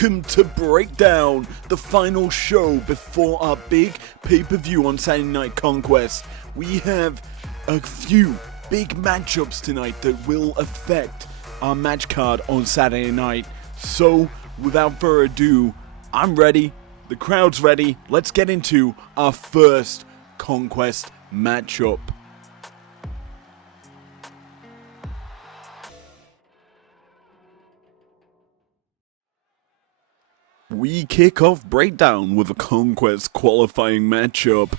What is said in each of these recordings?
welcome to Breakdown, the final show before our big pay-per-view on Saturday Night Conquest. We have a few big matchups tonight that will affect our match card on Saturday night. So, without further ado, I'm ready, the crowd's ready, let's get into our first Conquest matchup. We kick off Breakdown with a Conquest qualifying matchup,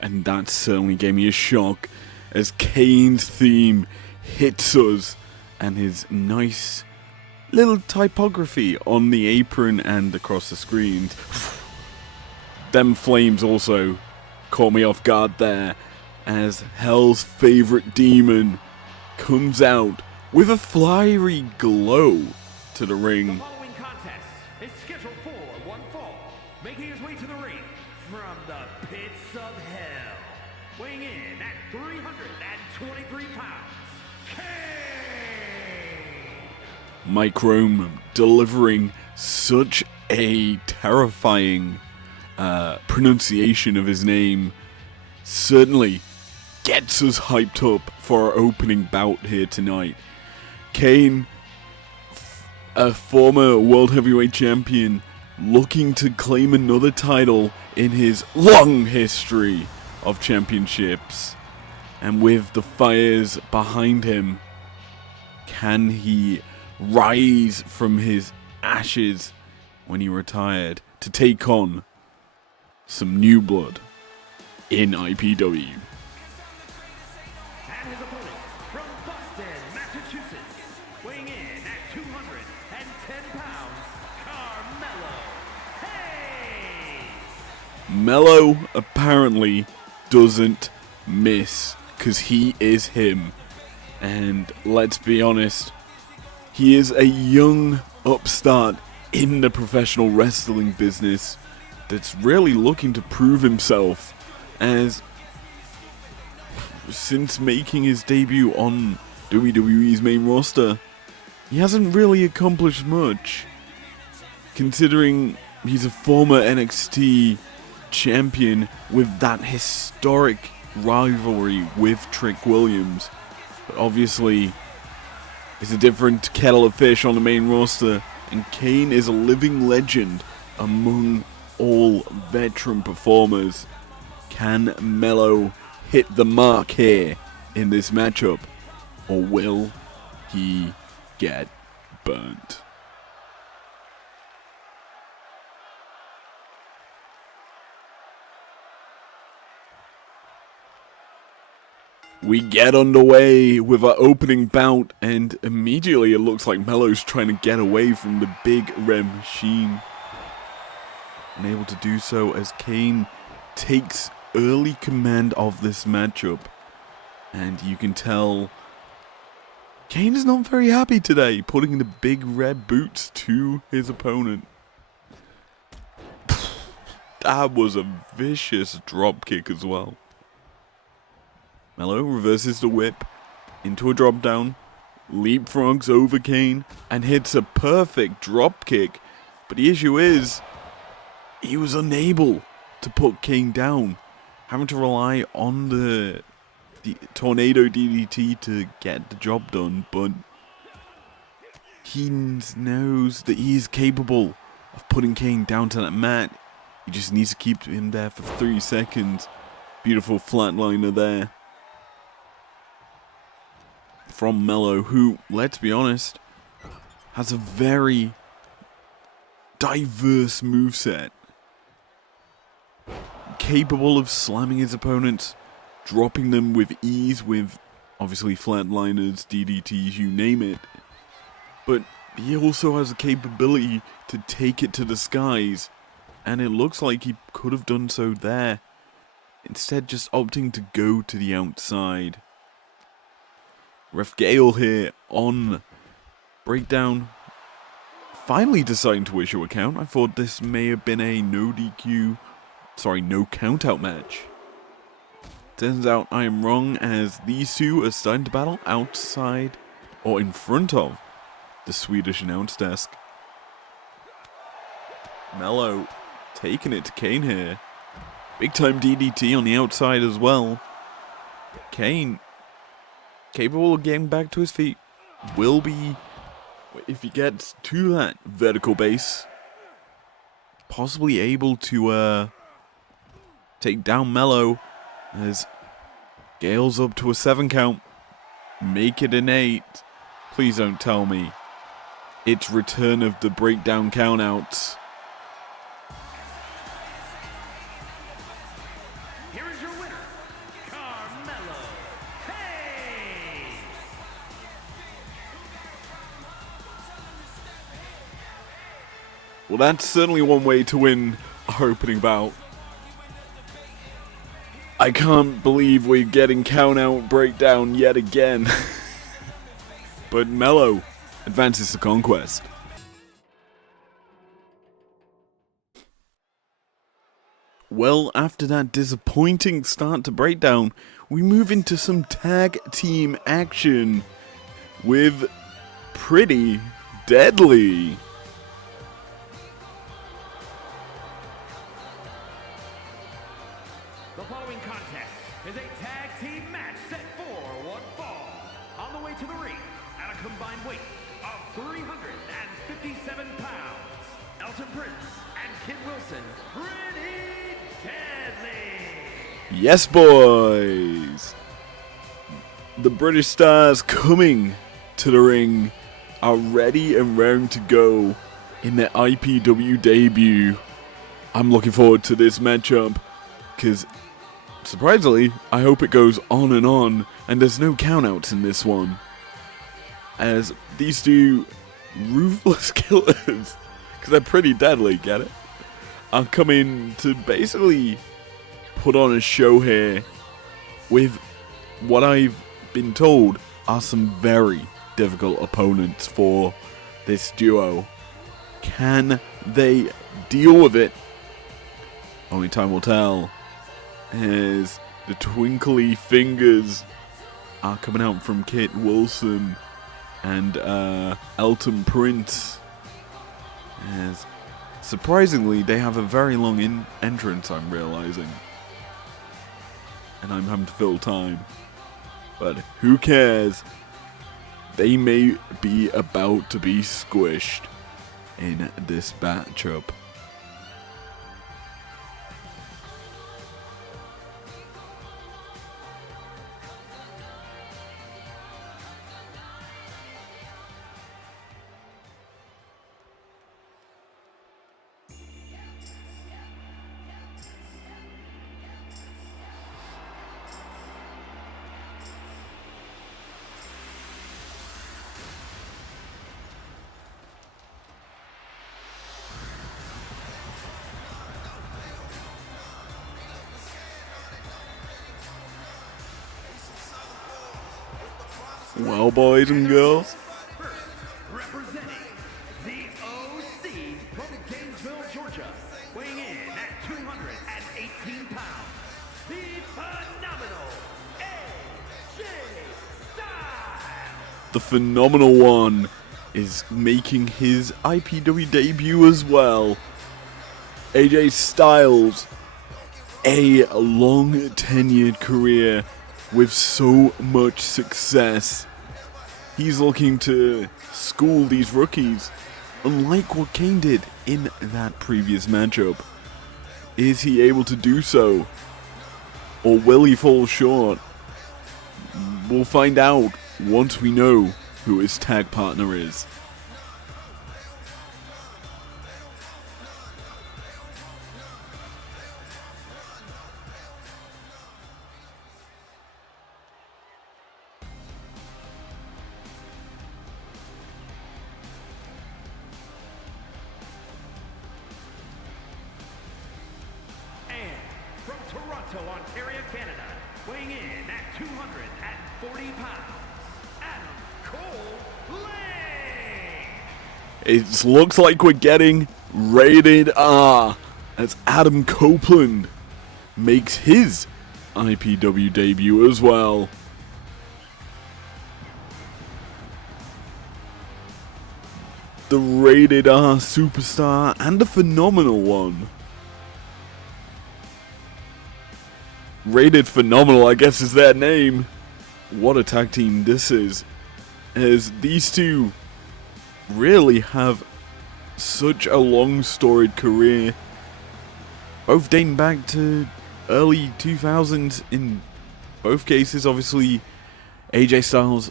and that certainly gave me a shock as Kane's theme hits us and his nice little typography on the apron and across the screens. Them flames also caught me off guard there as Hell's favorite demon comes out with a fiery glow to the ring. Is scheduled for one fall, making his way to the ring from the pits of hell, weighing in at 323 pounds, Kane! Mike Rome delivering such a terrifying pronunciation of his name certainly gets us hyped up for our opening bout here tonight. Kane, a former World Heavyweight Champion, looking to claim another title in his long history of championships. And with the fires behind him, can he rise from his ashes when he retired to take on some new blood in IPW? And his opponent from Boston, Massachusetts, weighing in at 210 pounds, Carmelo Hayes! Mello apparently doesn't miss, because he is him. And let's be honest, he is a young upstart in the professional wrestling business that's really looking to prove himself, as since making his debut on WWE's main roster, he hasn't really accomplished much, considering he's a former NXT champion with that historic rivalry with Trick Williams. But obviously, it's a different kettle of fish on the main roster, and Kane is a living legend among all veteran performers. Can Mello hit the mark here in this matchup, or will he get burnt? We get underway with our opening bout, and immediately it looks like Mello's trying to get away from the big red machine. Unable to do so as Kane takes early command of this matchup. And you can tell Kane is not very happy today, putting the big red boots to his opponent. That was a vicious drop kick as well. Mello reverses the whip into a drop down, leapfrogs over Kane, and hits a perfect drop kick. But the issue is, he was unable to put Kane down, having to rely on the tornado DDT to get the job done. But he knows that he is capable of putting Kane down to that mat. He just needs to keep him there for 3 seconds. Beautiful flatliner there from Mello, who, let's be honest, has a very diverse moveset. Capable of slamming his opponents, dropping them with ease with obviously flatliners, DDTs, you name it. But he also has the capability to take it to the skies, and it looks like he could have done so there, instead just opting to go to the outside. Ref Gale here on Breakdown, finally deciding to issue a count. I thought this may have been a no count out match. Turns out I am wrong, as these two are starting to battle outside or in front of the Swedish announce desk. Mello taking it to Kane here. Big time DDT on the outside as well. Kane, capable of getting back to his feet, will be, if he gets to that vertical base, possibly able to take down Mello as Gale's up to a 7 count. Make it an 8. Please don't tell me it's return of the breakdown countouts. Here is your winner, Carmelo Hayes. Well, that's certainly one way to win our opening bout. I can't believe we're getting count-out breakdown yet again. But Mello advances to conquest. Well, after that disappointing start to breakdown, we move into some tag team action with Pretty Deadly. The following contest is a tag team match set for one fall. On the way to the ring, at a combined weight of 357 pounds, Elton Prince and Kid Wilson, Pretty Deadly. Yes, boys! The British Stars coming to the ring are ready and raring to go in their IPW debut. I'm looking forward to this matchup because, surprisingly, I hope it goes on and there's no countouts in this one. As these two ruthless killers, because they're pretty deadly, get it? Are coming to basically put on a show here with what I've been told are some very difficult opponents for this duo. Can they deal with it? Only time will tell. As the twinkly fingers are coming out from Kit Wilson and Elton Prince. As surprisingly, they have a very long entrance, I'm realizing. And I'm having to fill time. But who cares? They may be about to be squished in this matchup. Well, boys and girls, First, representing the OC from Gainesville, Georgia, weighing in at 218 pounds, the phenomenal AJ Styles. the phenomenal one is making his IPW debut as well. AJ Styles, a long tenured career with so much success. He's looking to school these rookies, unlike what Kane did in that previous matchup. Is he able to do so? Or will he fall short? We'll find out once we know who his tag partner is. From Toronto, Ontario, Canada, weighing in at 240 pounds, Adam Cole Lane. It looks like we're getting rated R as Adam Copeland makes his IPW debut as well. the Rated R superstar, and a phenomenal one. Rated Phenomenal, I guess, is their name. What a tag team this is. As these two really have such a long storied career. Both dating back to early 2000s in both cases. Obviously, AJ Styles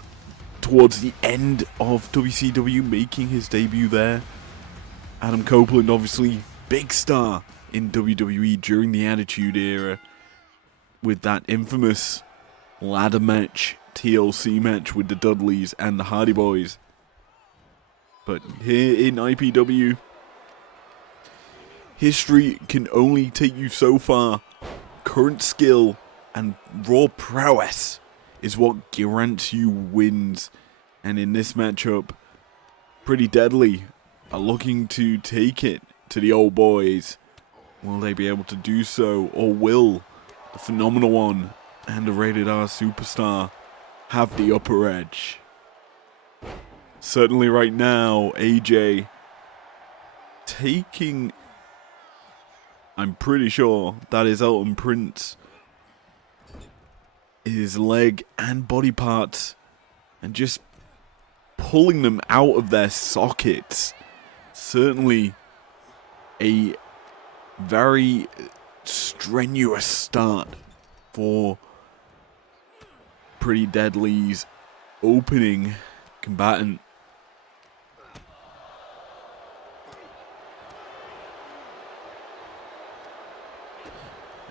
towards the end of WCW, making his debut there. Adam Copeland, obviously, big star in WWE during the Attitude Era, with that infamous ladder match, TLC match with the Dudleys and the Hardy Boys. But here in IPW, history can only take you so far. Current skill and raw prowess is what grants you wins. And in this matchup, Pretty Deadly are looking to take it to the old boys. Will they be able to do so, or will the Phenomenal One and the Rated R superstar have the upper edge? Certainly right now, AJ taking, I'm pretty sure that is Elton Prince, his leg and body parts, and just pulling them out of their sockets. Certainly a very strenuous start for Pretty Deadly's opening combatant.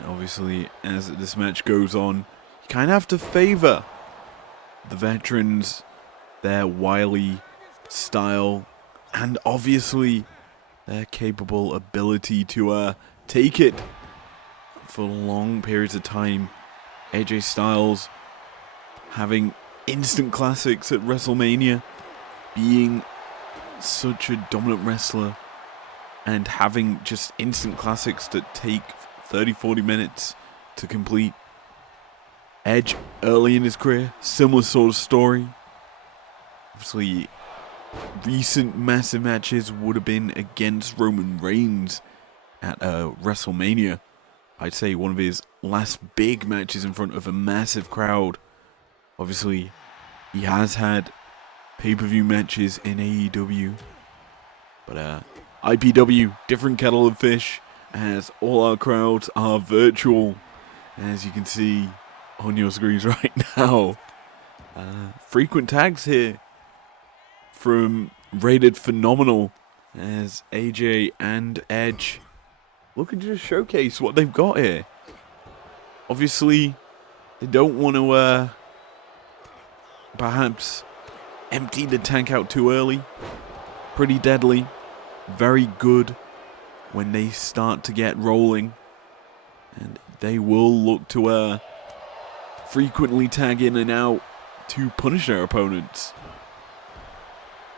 Obviously, as this match goes on, you kind of have to favor the veterans, their wily style, and obviously their capable ability to take it for long periods of time. AJ Styles having instant classics at WrestleMania, being such a dominant wrestler, and having just instant classics that take 30-40 minutes to complete. Edge, early in his career, similar sort of story. Obviously, recent massive matches would have been against Roman Reigns at WrestleMania. I'd say one of his last big matches in front of a massive crowd. Obviously, he has had pay-per-view matches in AEW. But IPW, different kettle of fish, as all our crowds are virtual, as you can see on your screens right now. Frequent tags here from Rated Phenomenal, as AJ and Edge looking to just showcase what they've got here. Obviously, they don't want to perhaps empty the tank out too early. Pretty Deadly, very good when they start to get rolling, and they will look to frequently tag in and out to punish their opponents.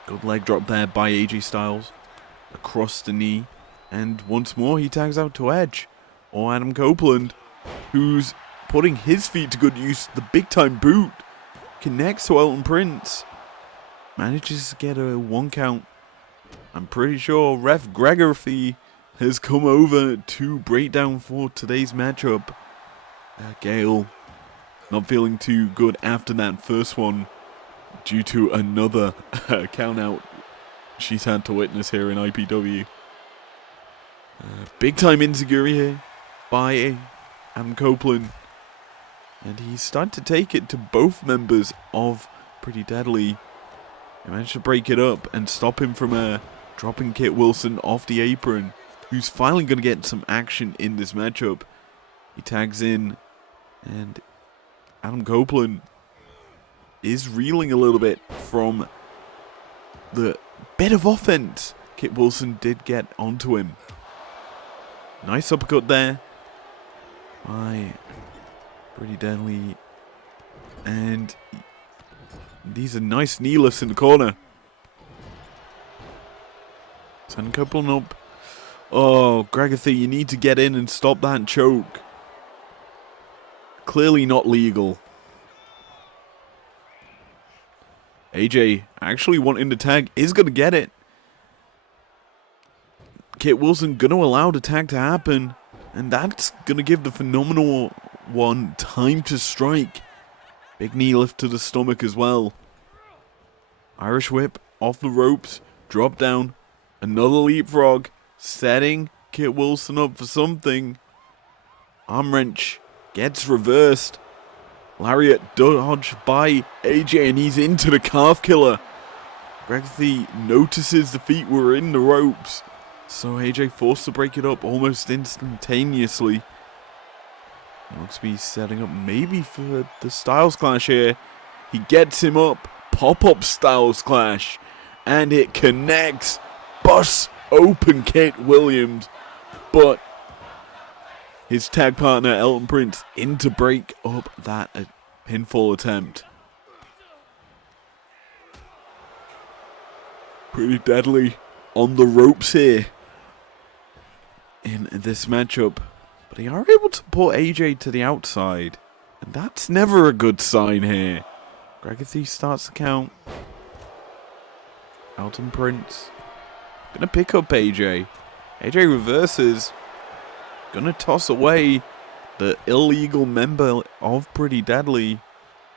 Good leg drop there by AJ Styles across the knee, and once more he tags out to Edge or Adam Copeland, who's putting his feet to good use. The big time boot connects to Elton Prince, manages to get a 1 count. I'm pretty sure Ref Gregory has come over to break down for today's matchup. Gale not feeling too good after that first one due to another count out she's had to witness here in IPW. Big time insecurity here by Adam Copeland, and he's starting to take it to both members of Pretty Deadly. He managed to break it up and stop him from dropping Kit Wilson off the apron, who's finally going to get some action in this matchup. He tags in, and Adam Copeland is reeling a little bit from the bit of offense Kit Wilson did get onto him. Nice uppercut there by Pretty Deadly, and these are nice knee lifts in the corner. Sending Copeland up. Oh, Gregathy, you need to get in and stop that choke. Clearly not legal. AJ actually wanting the tag is going to get it. Kit Wilson going to allow the tag to happen. And that's going to give the Phenomenal One time to strike. Big knee lift to the stomach as well. Irish whip off the ropes. Drop down. Another leapfrog. Setting Kit Wilson up for something. Arm wrench gets reversed. Lariat dodge by AJ, and he's into the calf killer. Gregory notices the feet were in the ropes, so AJ forced to break it up almost instantaneously. Looks to be setting up maybe for the Styles Clash here. He gets him up. Pop-up Styles Clash. And it connects. Busts open Kit Williams. But his tag partner Elton Prince in to break up that pinfall attempt. Pretty Deadly on the ropes here in this matchup. But they are able to pull AJ to the outside. And that's never a good sign here. Gregory starts the count. Elton Prince. Gonna pick up AJ. AJ reverses. Gonna toss away the illegal member of Pretty Deadly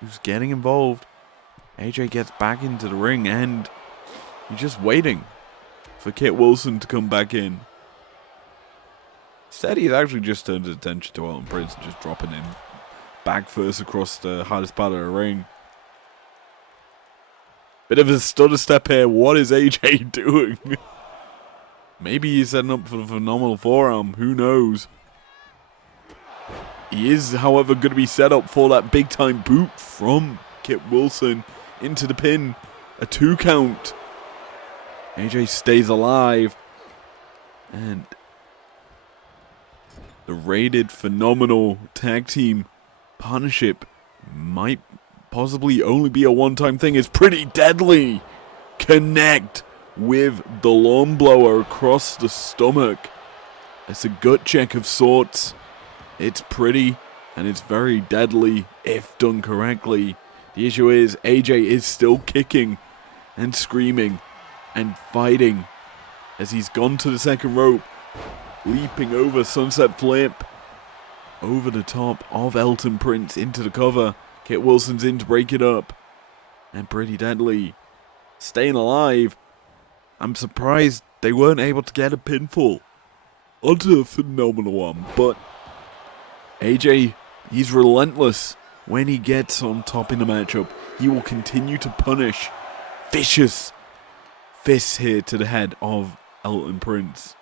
who's getting involved. AJ gets back into the ring and he's just waiting for Kit Wilson to come back in. Instead, he's actually just turned his attention to Elton Prince and just dropping him back first across the hardest part of the ring. Bit of a stutter step here. What is AJ doing? Maybe he's setting up for the phenomenal forearm. Who knows? He is, however, going to be set up for that big time boot from Kit Wilson into the pin. A 2 count. AJ stays alive. And the rated phenomenal tag team partnership might possibly only be a one-time thing. It's Pretty Deadly. Connect with the lawn blower across the stomach. It's a gut check of sorts. It's pretty and it's very deadly if done correctly. The issue is AJ is still kicking and screaming and fighting as he's gone to the second rope, leaping over sunset flip over the top of Elton Prince into the cover. Kit Wilson's in to break it up, and Pretty Deadly staying alive. I'm surprised they weren't able to get a pinfall onto the Phenomenal One, but AJ, he's relentless when he gets on top in the matchup. He will continue to punish. Vicious fists here to the head of Elton Prince.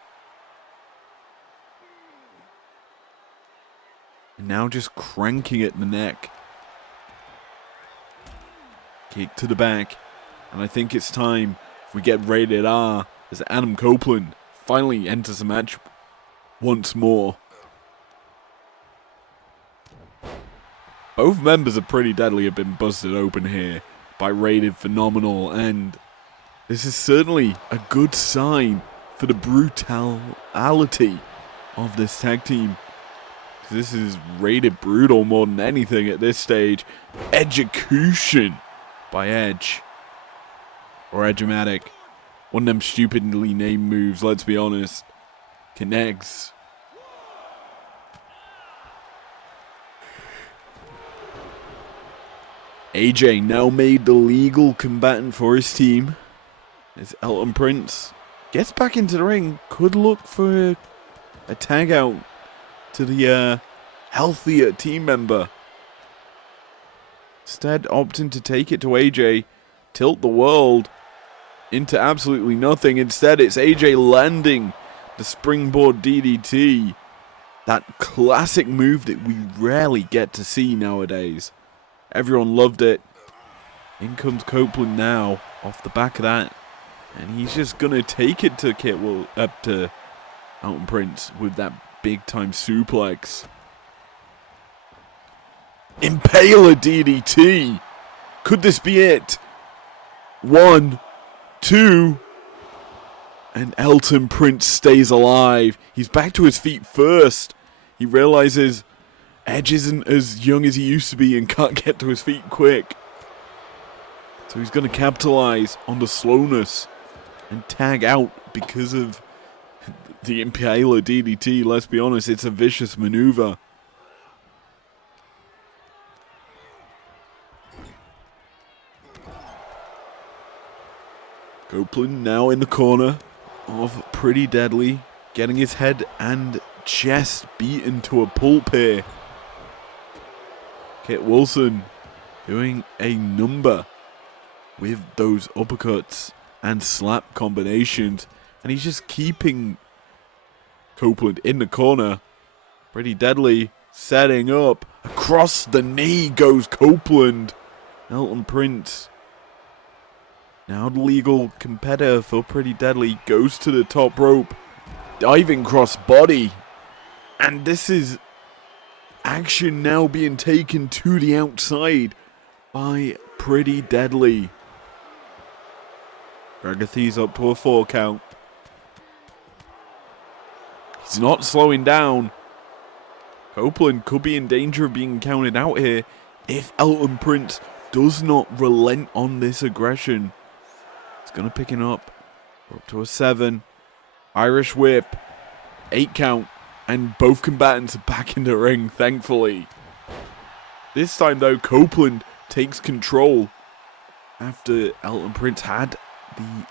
And now just cranking at the neck. Kick to the back. And I think it's time if we get rated R as Adam Copeland finally enters the match once more. Both members of Pretty Deadly have been busted open here by Rated Phenomenal, and this is certainly a good sign for the brutality of this tag team. This is rated brutal more than anything at this stage. Execution by Edge. Or Edge-O-Matic. One of them stupidly named moves, let's be honest. Connects. AJ now made the legal combatant for his team. As Elton Prince gets back into the ring. Could look for a tag out to the healthier team member. Instead, opting to take it to AJ. Tilt the world into absolutely nothing. Instead, it's AJ landing the springboard DDT. That classic move that we rarely get to see nowadays. Everyone loved it. In comes Copeland now off the back of that. And he's just going to take it to up to Elton Prince with that big time suplex. Impaler DDT. Could this be it? 1, 2. And Elton Prince stays alive. He's back to his feet first. He realizes Edge isn't as young as he used to be and can't get to his feet quick. So he's going to capitalize on the slowness and tag out because of The Impaler DDT, let's be honest, it's a vicious maneuver. Copeland now in the corner of Pretty Deadly, getting his head and chest beaten to a pulp here. Kit Wilson doing a number with those uppercuts and slap combinations, and he's just keeping Copeland in the corner. Pretty Deadly setting up. Across the knee goes Copeland. Elton Prince, now the legal competitor for Pretty Deadly, goes to the top rope. Diving cross body. And this is action now being taken to the outside by Pretty Deadly. Agathi's up to a 4 count. He's not slowing down. Copeland could be in danger of being counted out here if Elton Prince does not relent on this aggression. He's going to pick him up. We're up to a 7. Irish whip. 8 count. And both combatants are back in the ring, thankfully. This time, though, Copeland takes control after Elton Prince had the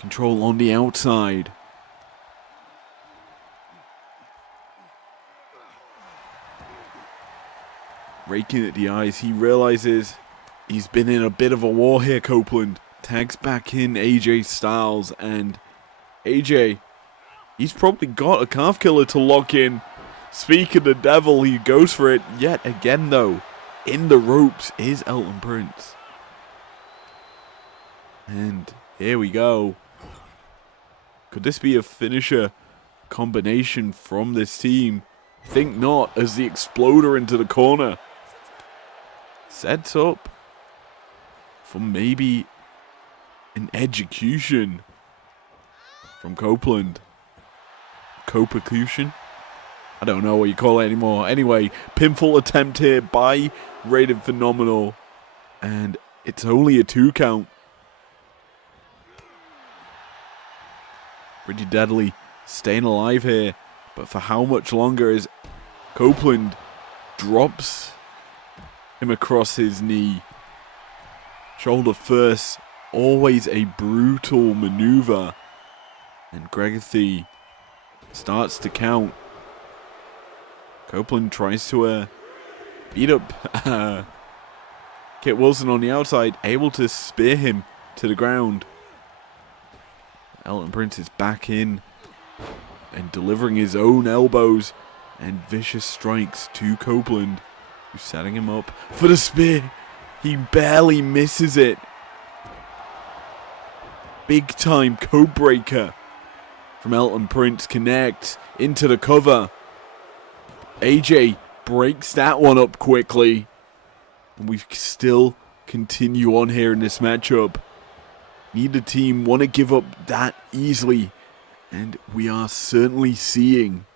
control on the outside. Raking at the eyes, he realizes he's been in a bit of a war here, Copeland. Tags back in AJ Styles, and AJ, he's probably got a calf killer to lock in. Speak of the devil, he goes for it yet again, though. In the ropes is Elton Prince. And here we go. Could this be a finisher combination from this team? Think not, as the exploder into the corner sets up for maybe an execution from Copeland. Copecution? I don't know what you call it anymore. Anyway, pinfall attempt here by Rated Phenomenal. And it's only a 2 count. Pretty Deadly staying alive here. But for how much longer as Copeland drops him across his knee. Shoulder first. Always a brutal maneuver. And Gregathy starts to count. Copeland tries to beat up Kit Wilson on the outside, able to spear him to the ground. Elton Prince is back in and delivering his own elbows and vicious strikes to Copeland, who's setting him up for the spear. He barely misses it. Big time code breaker from Elton Prince, connects into the cover. AJ breaks that one up quickly. And we still continue on here in this matchup. Neither team want to give up that easily. And we are certainly seeing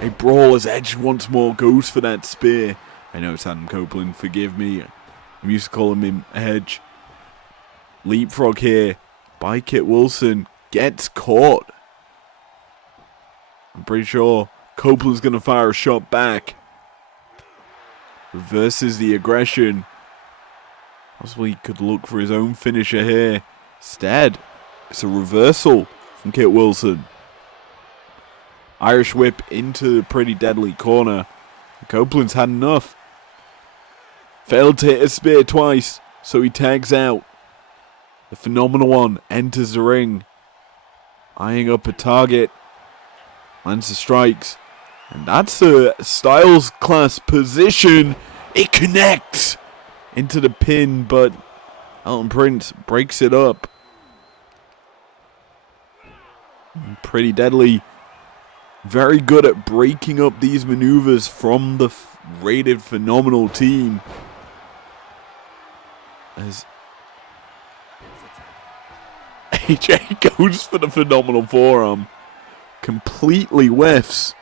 a brawl as Edge once more goes for that spear. I know it's Adam Copeland, forgive me. I'm used to calling him Edge. Leapfrog here by Kit Wilson. Gets caught. I'm pretty sure Copeland's going to fire a shot back. Reverses the aggression. Possibly could look for his own finisher here. Instead, it's a reversal from Kit Wilson. Irish whip into the Pretty Deadly corner. Copeland's had enough. Failed to hit a spear twice, so he tags out. The Phenomenal One enters the ring. Eyeing up a target. Lands the strikes. And that's a Styles class position. It connects into the pin, but Elton Prince breaks it up. Pretty Deadly. Very good at breaking up these maneuvers from the Rated Phenomenal team. As AJ goes for the Phenomenal Forearm. Completely whiffs.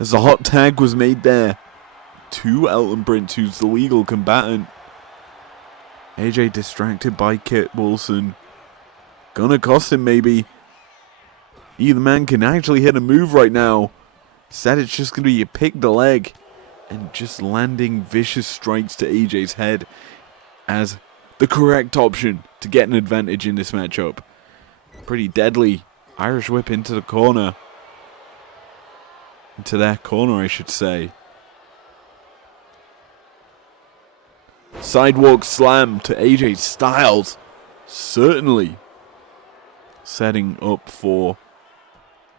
As a hot tag was made there to Elton Prince, who's the legal combatant. AJ distracted by Kit Wilson. Gonna cost him maybe. Neither man can actually hit a move right now. Instead, it's just going to be a pick the leg and just landing vicious strikes to AJ's head as the correct option to get an advantage in this matchup. Pretty deadly Irish whip into the corner. Into their corner, I should say. Sidewalk slam to AJ Styles. Certainly setting up for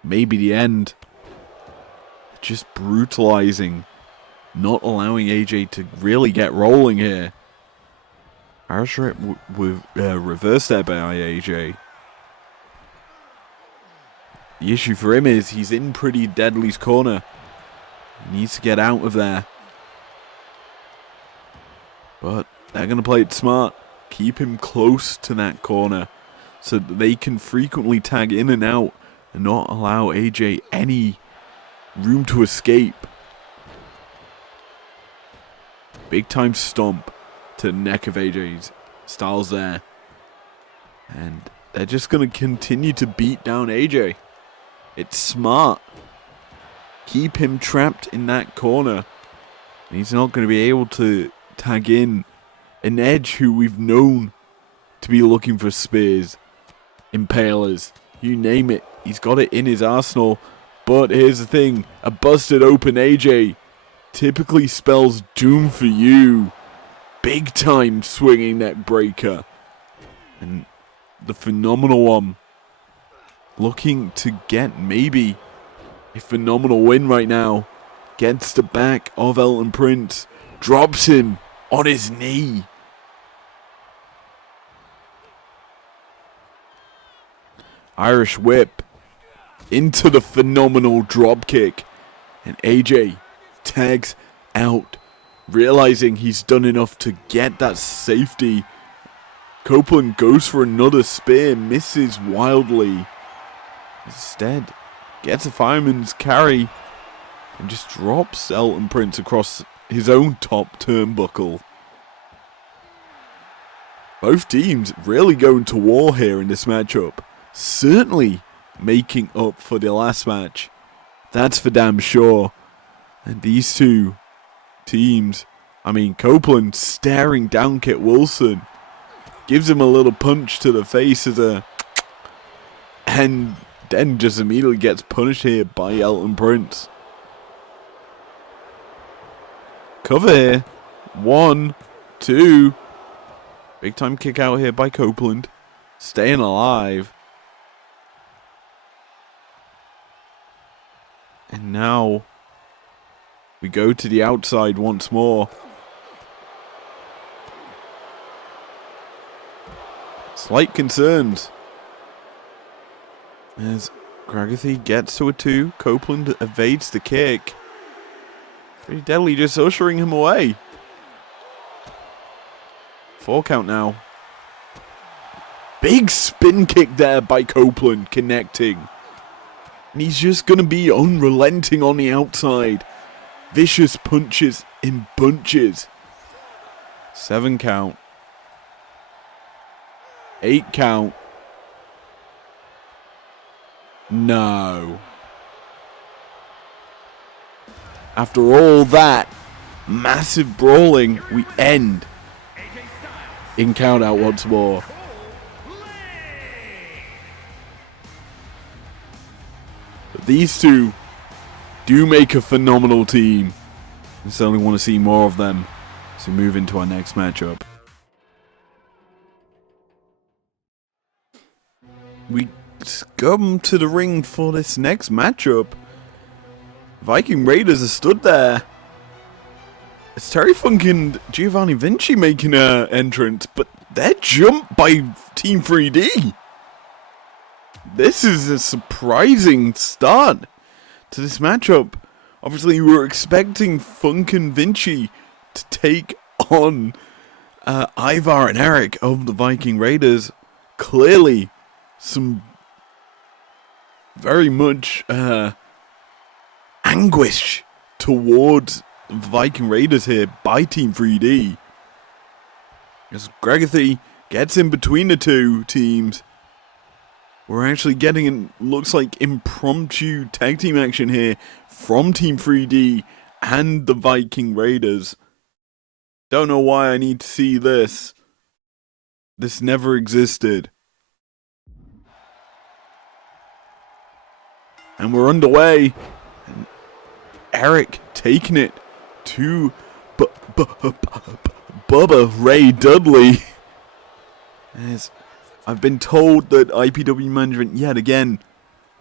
maybe the end. Just brutalizing. Not allowing AJ to really get rolling here. Irish whip with reverse there by AJ. The issue for him is he's in Pretty Deadly's corner. He needs to get out of there. But they're going to play it smart. Keep him close to that corner so that they can frequently tag in and out and not allow AJ any room to escape. Big time stomp to the neck of AJ Styles there. And they're just going to continue to beat down AJ. It's smart. Keep him trapped in that corner. He's not going to be able to tag in an Edge who we've known to be looking for spears, impalers, you name it. He's got it in his arsenal. But here's the thing. A busted open AJ typically spells doom for you. Big time swinging neck breaker. And the phenomenal one. Looking to get maybe a phenomenal win right now. Gets the back of Elton Prince. Drops him on his knee. Irish whip into the phenomenal drop kick. And AJ tags out. Realizing he's done enough to get that safety. Copeland goes for another spear. Misses wildly. Instead, gets a fireman's carry and just drops Elton Prince across his own top turnbuckle. Both teams really going to war here in this matchup. Certainly making up for the last match. That's for damn sure. And these two teams, Copeland staring down Kit Wilson. Gives him a little punch to the face and then just immediately gets punished here by Elton Prince. Cover here. 1, 2. Big time kick out here by Copeland. Staying alive. And now we go to the outside once more. Slight concerns. As Gragathi gets to a 2, Copeland evades the kick. Pretty Deadly just ushering him away. 4 count now. Big spin kick there by Copeland, connecting. And he's just going to be unrelenting on the outside. Vicious punches in bunches. 7 count. 8 count. No. After all that massive brawling, we end in count out once more. But these two do make a phenomenal team. I certainly want to see more of them as we move into our next matchup. We come to the ring for this next matchup. Viking Raiders are stood there. It's Terry Funk and Giovanni Vinci making an entrance, but they're jumped by Team 3D. This is a surprising start to this matchup. Obviously, we were expecting Funk and Vinci to take on Ivar and Eric of the Viking Raiders. Clearly, some very much anguish towards the Viking Raiders here by Team 3D. As Gragathi gets in between the two teams. We're actually getting, looks like, impromptu tag team action here from Team 3D and the Viking Raiders. Don't know why I need to see this. This never existed. And we're underway. And Eric taking it to Bubba Ray Dudley. As I've been told that IPW management yet again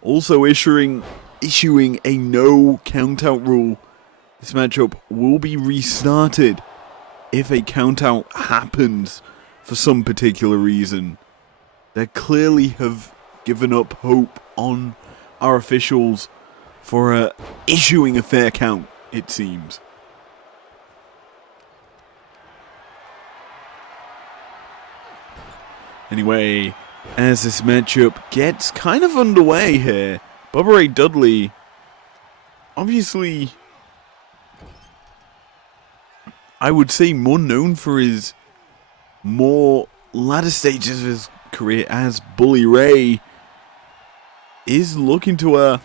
also issuing a no countout rule. This matchup will be restarted if a countout happens for some particular reason. They clearly have given up hope on our officials for issuing a fair count, it seems. Anyway, as this matchup gets kind of underway here, Bubba Ray Dudley, obviously, I would say more known for his more latter stages of his career as Bully Ray, is looking to,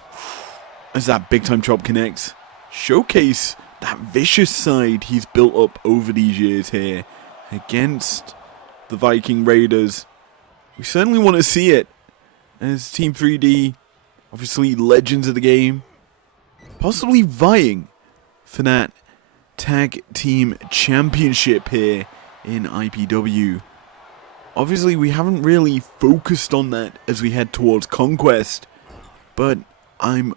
as that big time chop connects, showcase that vicious side he's built up over these years here against the Viking Raiders. We certainly want to see it as Team 3D, obviously legends of the game, possibly vying for that tag team championship here in IPW. Obviously we haven't really focused on that as we head towards Conquest, but I'm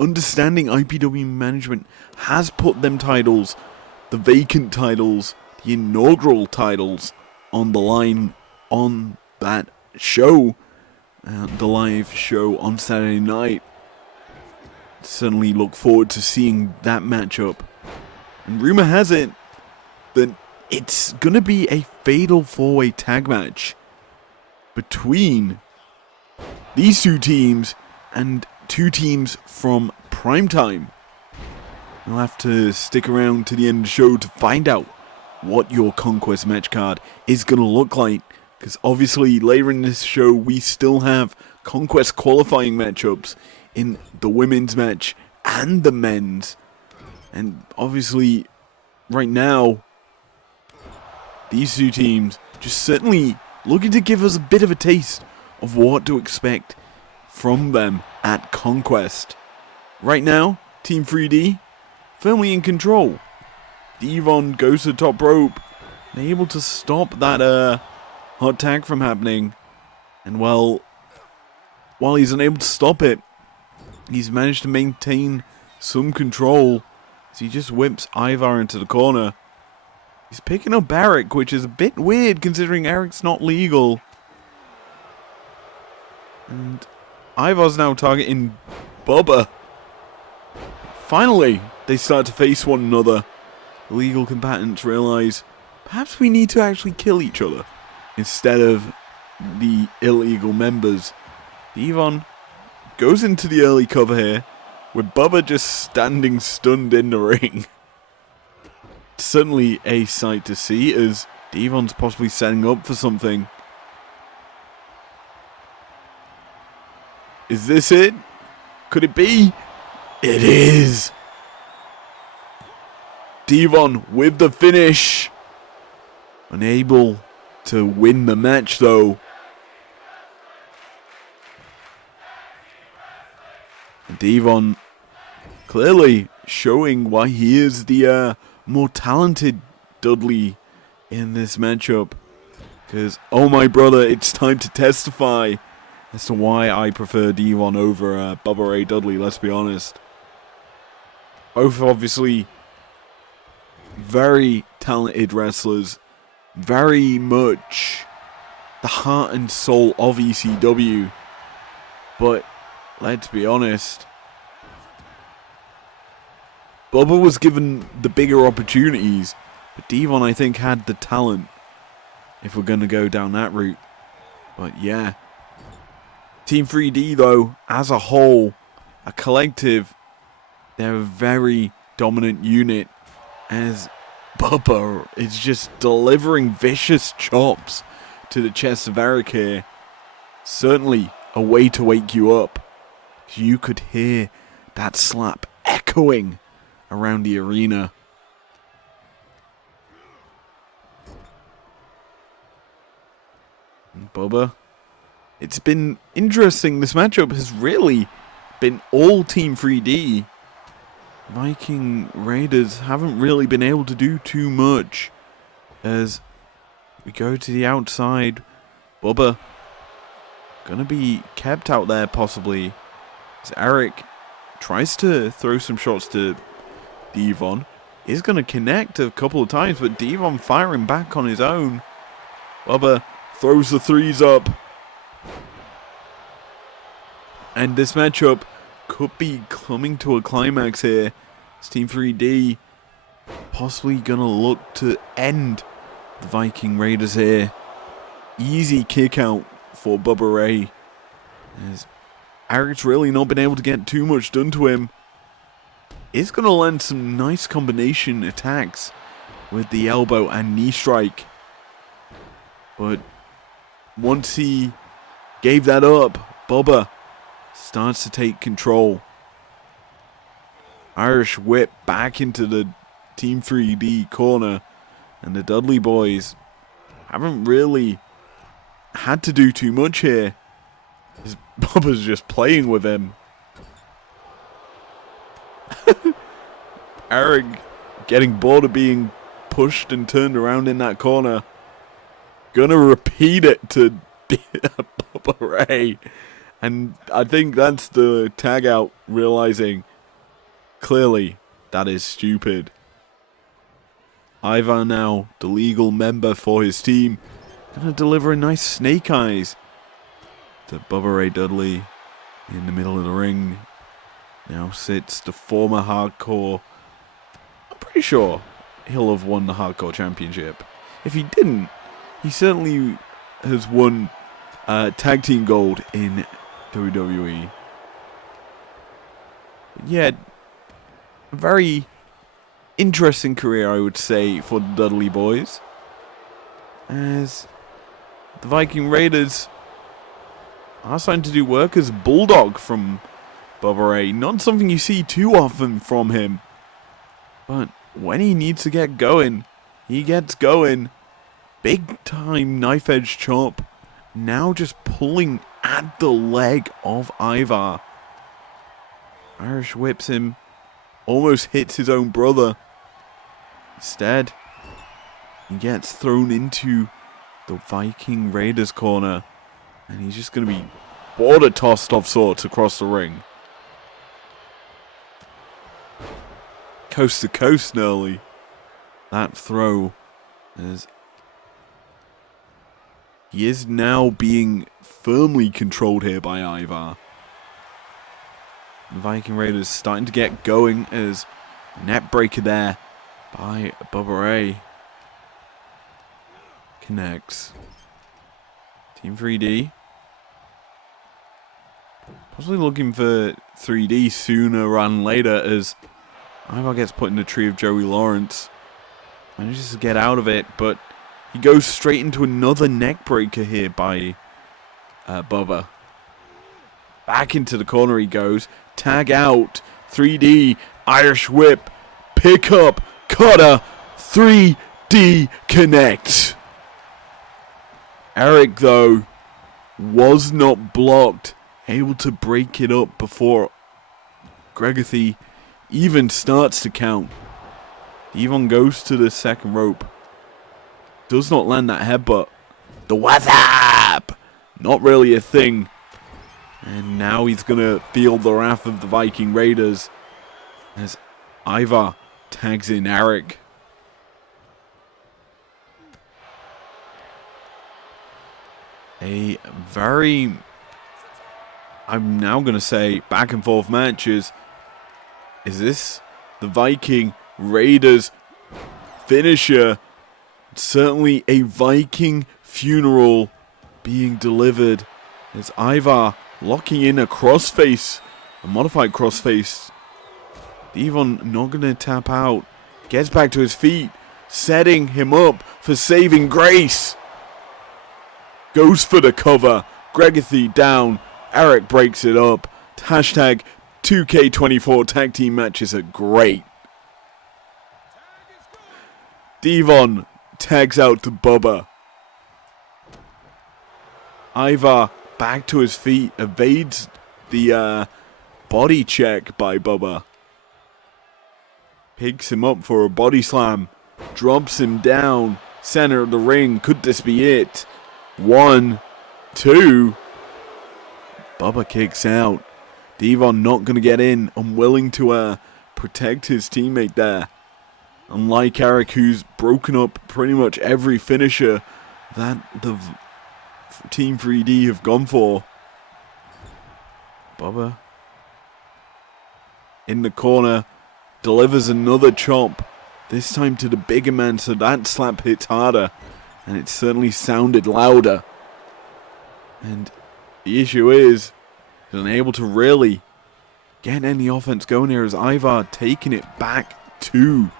understanding IPW management has put them titles, the vacant titles, the inaugural titles, on the line on that show, the live show on Saturday night. Certainly look forward to seeing that matchup. And rumor has it that it's gonna be a fatal 4-way tag match between these two teams and two teams from Primetime. You'll have to stick around to the end of the show to find out what your Conquest match card is gonna look like, because obviously later in this show we still have Conquest qualifying matchups in the women's match and the men's. And obviously right now these two teams just certainly looking to give us a bit of a taste of what to expect from them at Conquest. Right now, Team 3D firmly in control. Devon goes to the top rope, and able to stop that hot tag from happening. And while he's unable to stop it, he's managed to maintain some control as he just whips Ivar into the corner. He's picking up Eric, which is a bit weird considering Eric's not legal. And Ivar's now targeting Bubba. Finally, they start to face one another. The legal combatants realize perhaps we need to actually kill each other instead of the illegal members. Devon goes into the early cover here, with Bubba just standing stunned in the ring. Certainly a sight to see as Devon's possibly setting up for something. Is this it? Could it be? It is! Devon with the finish. Unable to win the match though. And Devon clearly showing why he is the more talented Dudley in this matchup. Because, oh my brother, it's time to testify as to why I prefer Devon over Bubba Ray Dudley, let's be honest. Both obviously very talented wrestlers, very much the heart and soul of ECW. But let's be honest, Bubba was given the bigger opportunities, but Devon I think had the talent, if we're going to go down that route. But yeah, Team 3D though, as a whole, a collective, they're a very dominant unit, as Bubba is just delivering vicious chops to the chest of Eric here. Certainly a way to wake you up. You could hear that slap echoing around the arena. And Bubba, it's been interesting. This matchup has really been all Team 3D. Viking Raiders haven't really been able to do too much. As we go to the outside, Bubba gonna be kept out there possibly. As Eric tries to throw some shots to Devon. He's gonna connect a couple of times, but Devon firing back on his own. Bubba throws the threes up. And this matchup could be coming to a climax here. It's Team 3D possibly gonna look to end the Viking Raiders here. Easy kick out for Bubba Ray. As Eric's really not been able to get too much done to him. He's gonna land some nice combination attacks with the elbow and knee strike. But once he gave that up, Bubba starts to take control. Irish whip back into the Team 3D corner. And the Dudley boys haven't really had to do too much here. Bubba's just playing with him. Eric getting bored of being pushed and turned around in that corner. Gonna repeat it to Bubba Ray. And I think that's the tag out, realizing clearly that is stupid. Ivar now, the legal member for his team, gonna deliver a nice snake eyes to Bubba Ray Dudley in the middle of the ring. Now sits the former Hardcore. I'm pretty sure he'll have won the Hardcore Championship. If he didn't, he certainly has won Tag Team Gold in WWE. Yeah, a very interesting career, I would say, for the Dudley boys. As the Viking Raiders are starting to do work as Bulldog from Bubba Ray. Not something you see too often from him. But when he needs to get going, he gets going. Big time knife edge chop. Now just pulling at the leg of Ivar. Irish whips him. Almost hits his own brother. Instead, he gets thrown into the Viking Raiders corner. And he's just going to be border tossed of sorts across the ring. Coast to coast nearly. That throw is... He is now being firmly controlled here by Ivar. The Viking Raiders starting to get going as net breaker there by Bubba Ray. Connects. Team 3D. Possibly looking for 3D sooner rather than later as Ivar gets put in the tree of Joey Lawrence. Manages to get out of it, but he goes straight into another neck breaker here by Bubba. Back into the corner he goes. Tag out. 3D. Irish whip. Pick up. Cutter. 3D connect. Eric, though, was not blocked. Able to break it up before Gregathy even starts to count. Devon goes to the second rope. Does not land that headbutt. The what's up? Not really a thing. And now he's going to feel the wrath of the Viking Raiders as Ivar tags in Eric. A very, I'm now going to say, back and forth matches. Is this the Viking Raiders finisher? Certainly a Viking funeral being delivered as Ivar locking in a crossface, a modified crossface. Devon not going to tap out. Gets back to his feet, setting him up for saving grace. Goes for the cover. Gregathy down. Eric breaks it up. Hashtag 2K24 tag team matches are great. Devon tags out to Bubba. Ivar back to his feet, evades the body check by Bubba. Picks him up for a body slam. Drops him down. Center of the ring. Could this be it? 1, 2. Bubba kicks out. Devon not going to get in. Unwilling to protect his teammate there. Unlike Eric, who's broken up pretty much every finisher that the Team 3D have gone for. Bubba in the corner. Delivers another chop. This time to the bigger man, so that slap hits harder. And it certainly sounded louder. And the issue is, he's unable to really get any offense going here as Ivar taking it back to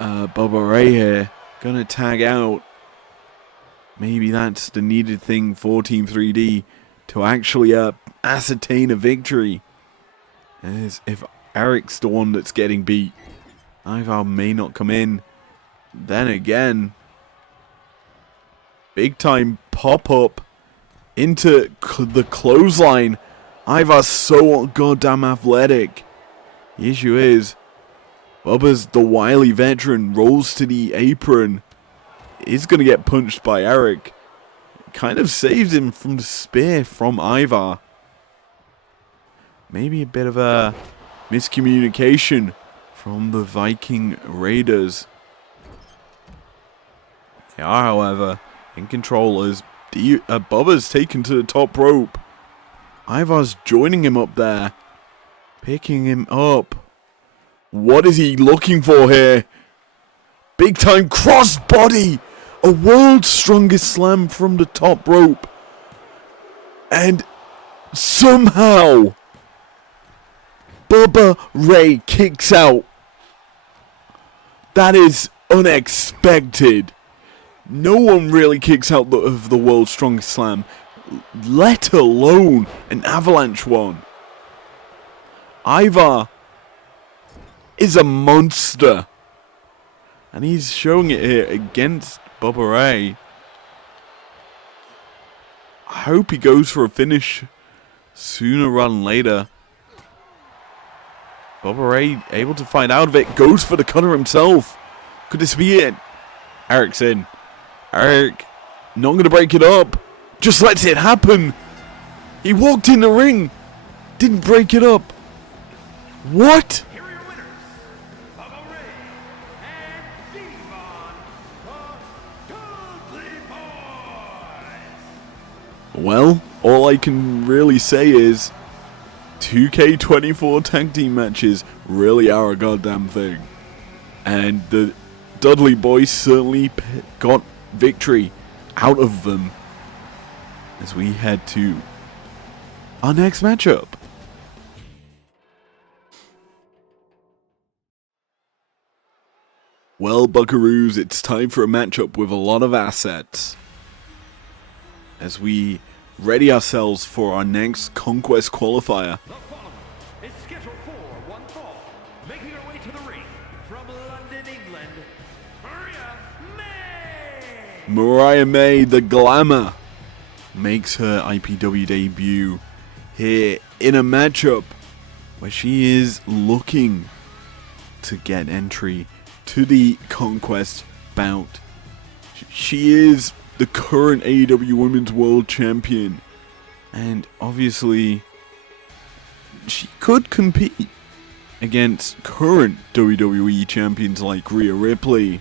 Bubba Ray here. Gonna tag out. Maybe that's the needed thing for Team 3D to actually ascertain a victory. As if Eric's the one that's getting beat, Ivar may not come in. Then again, big time pop up into the clothesline. Ivar's so goddamn athletic. The issue is, Bubba's the wily veteran, rolls to the apron. Is going to get punched by Eric. Kind of saves him from the spear from Ivar. Maybe a bit of a miscommunication from the Viking Raiders. They are, however, in control as Bubba's taken to the top rope. Ivar's joining him up there. Picking him up. What is he looking for here? Big time crossbody. A world's strongest slam from the top rope. And somehow Bubba Ray kicks out. That is unexpected. No one really kicks out of the world's strongest slam, let alone an avalanche one. Ivar is a monster. And he's showing it here against Bubba Ray. I hope he goes for a finish sooner rather than later. Bubba Ray able to find out of it. Goes for the cutter himself. Could this be it? Eric's in. Eric not going to break it up. Just lets it happen. He walked in the ring. Didn't break it up. What? Here are your winners, Bubba Ray and Devon, the Dudley Boys. Well, all I can really say is 2K24 tag team matches really are a goddamn thing. And the Dudley Boys certainly got victory out of them as we head to our next matchup. Well, buckaroos, it's time for a matchup with a lot of assets as we ready ourselves for our next Conquest qualifier. The following is scheduled for one fall, making her way to the ring from London, England, Mariah May, the Glamour, makes her IPW debut here in a matchup where she is looking to get entry to the Conquest bout. She is the current AEW Women's World Champion, and obviously she could compete against current WWE champions like Rhea Ripley,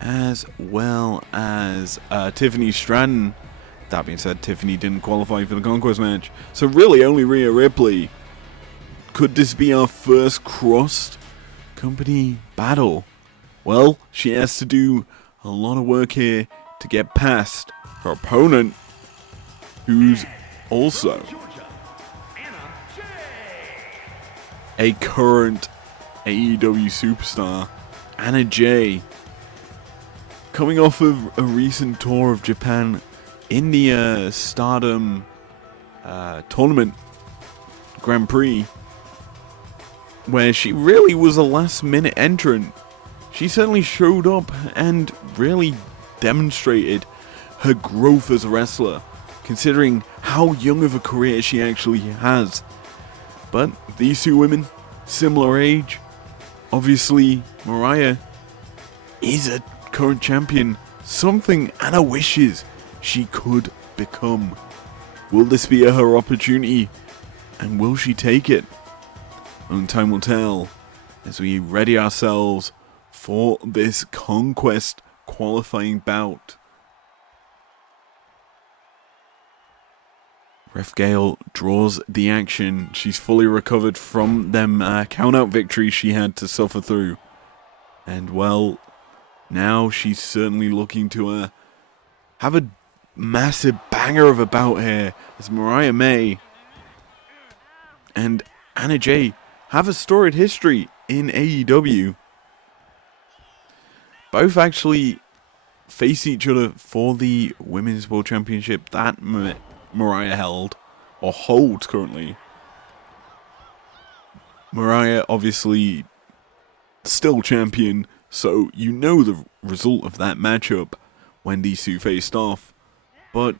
as well as Tiffany Stratton. That being said, Tiffany didn't qualify for the Conquest match, so really only Rhea Ripley. Could this be our first crossed company battle? Well, she has to do a lot of work here to get past her opponent, who's also a current AEW superstar, Anna Jay. Coming off of a recent tour of Japan, in the Stardom tournament Grand Prix, where she really was a last-minute entrant. She certainly showed up and really demonstrated her growth as a wrestler, considering how young of a career she actually has. But these two women, similar age. Obviously, Mariah is a current champion, something Anna wishes she could become. Will this be her opportunity, and will she take it? Only time will tell as we ready ourselves for this Conquest qualifying bout. Ref Gale draws the action. She's fully recovered from them count-out victories she had to suffer through. And well, now she's certainly looking to have a massive banger of a bout here as Mariah May and Anna Jay have a storied history in AEW. Both actually face each other for the Women's World Championship that Mariah held, or holds currently. Mariah obviously still champion, so you know the result of that matchup when these two faced off. But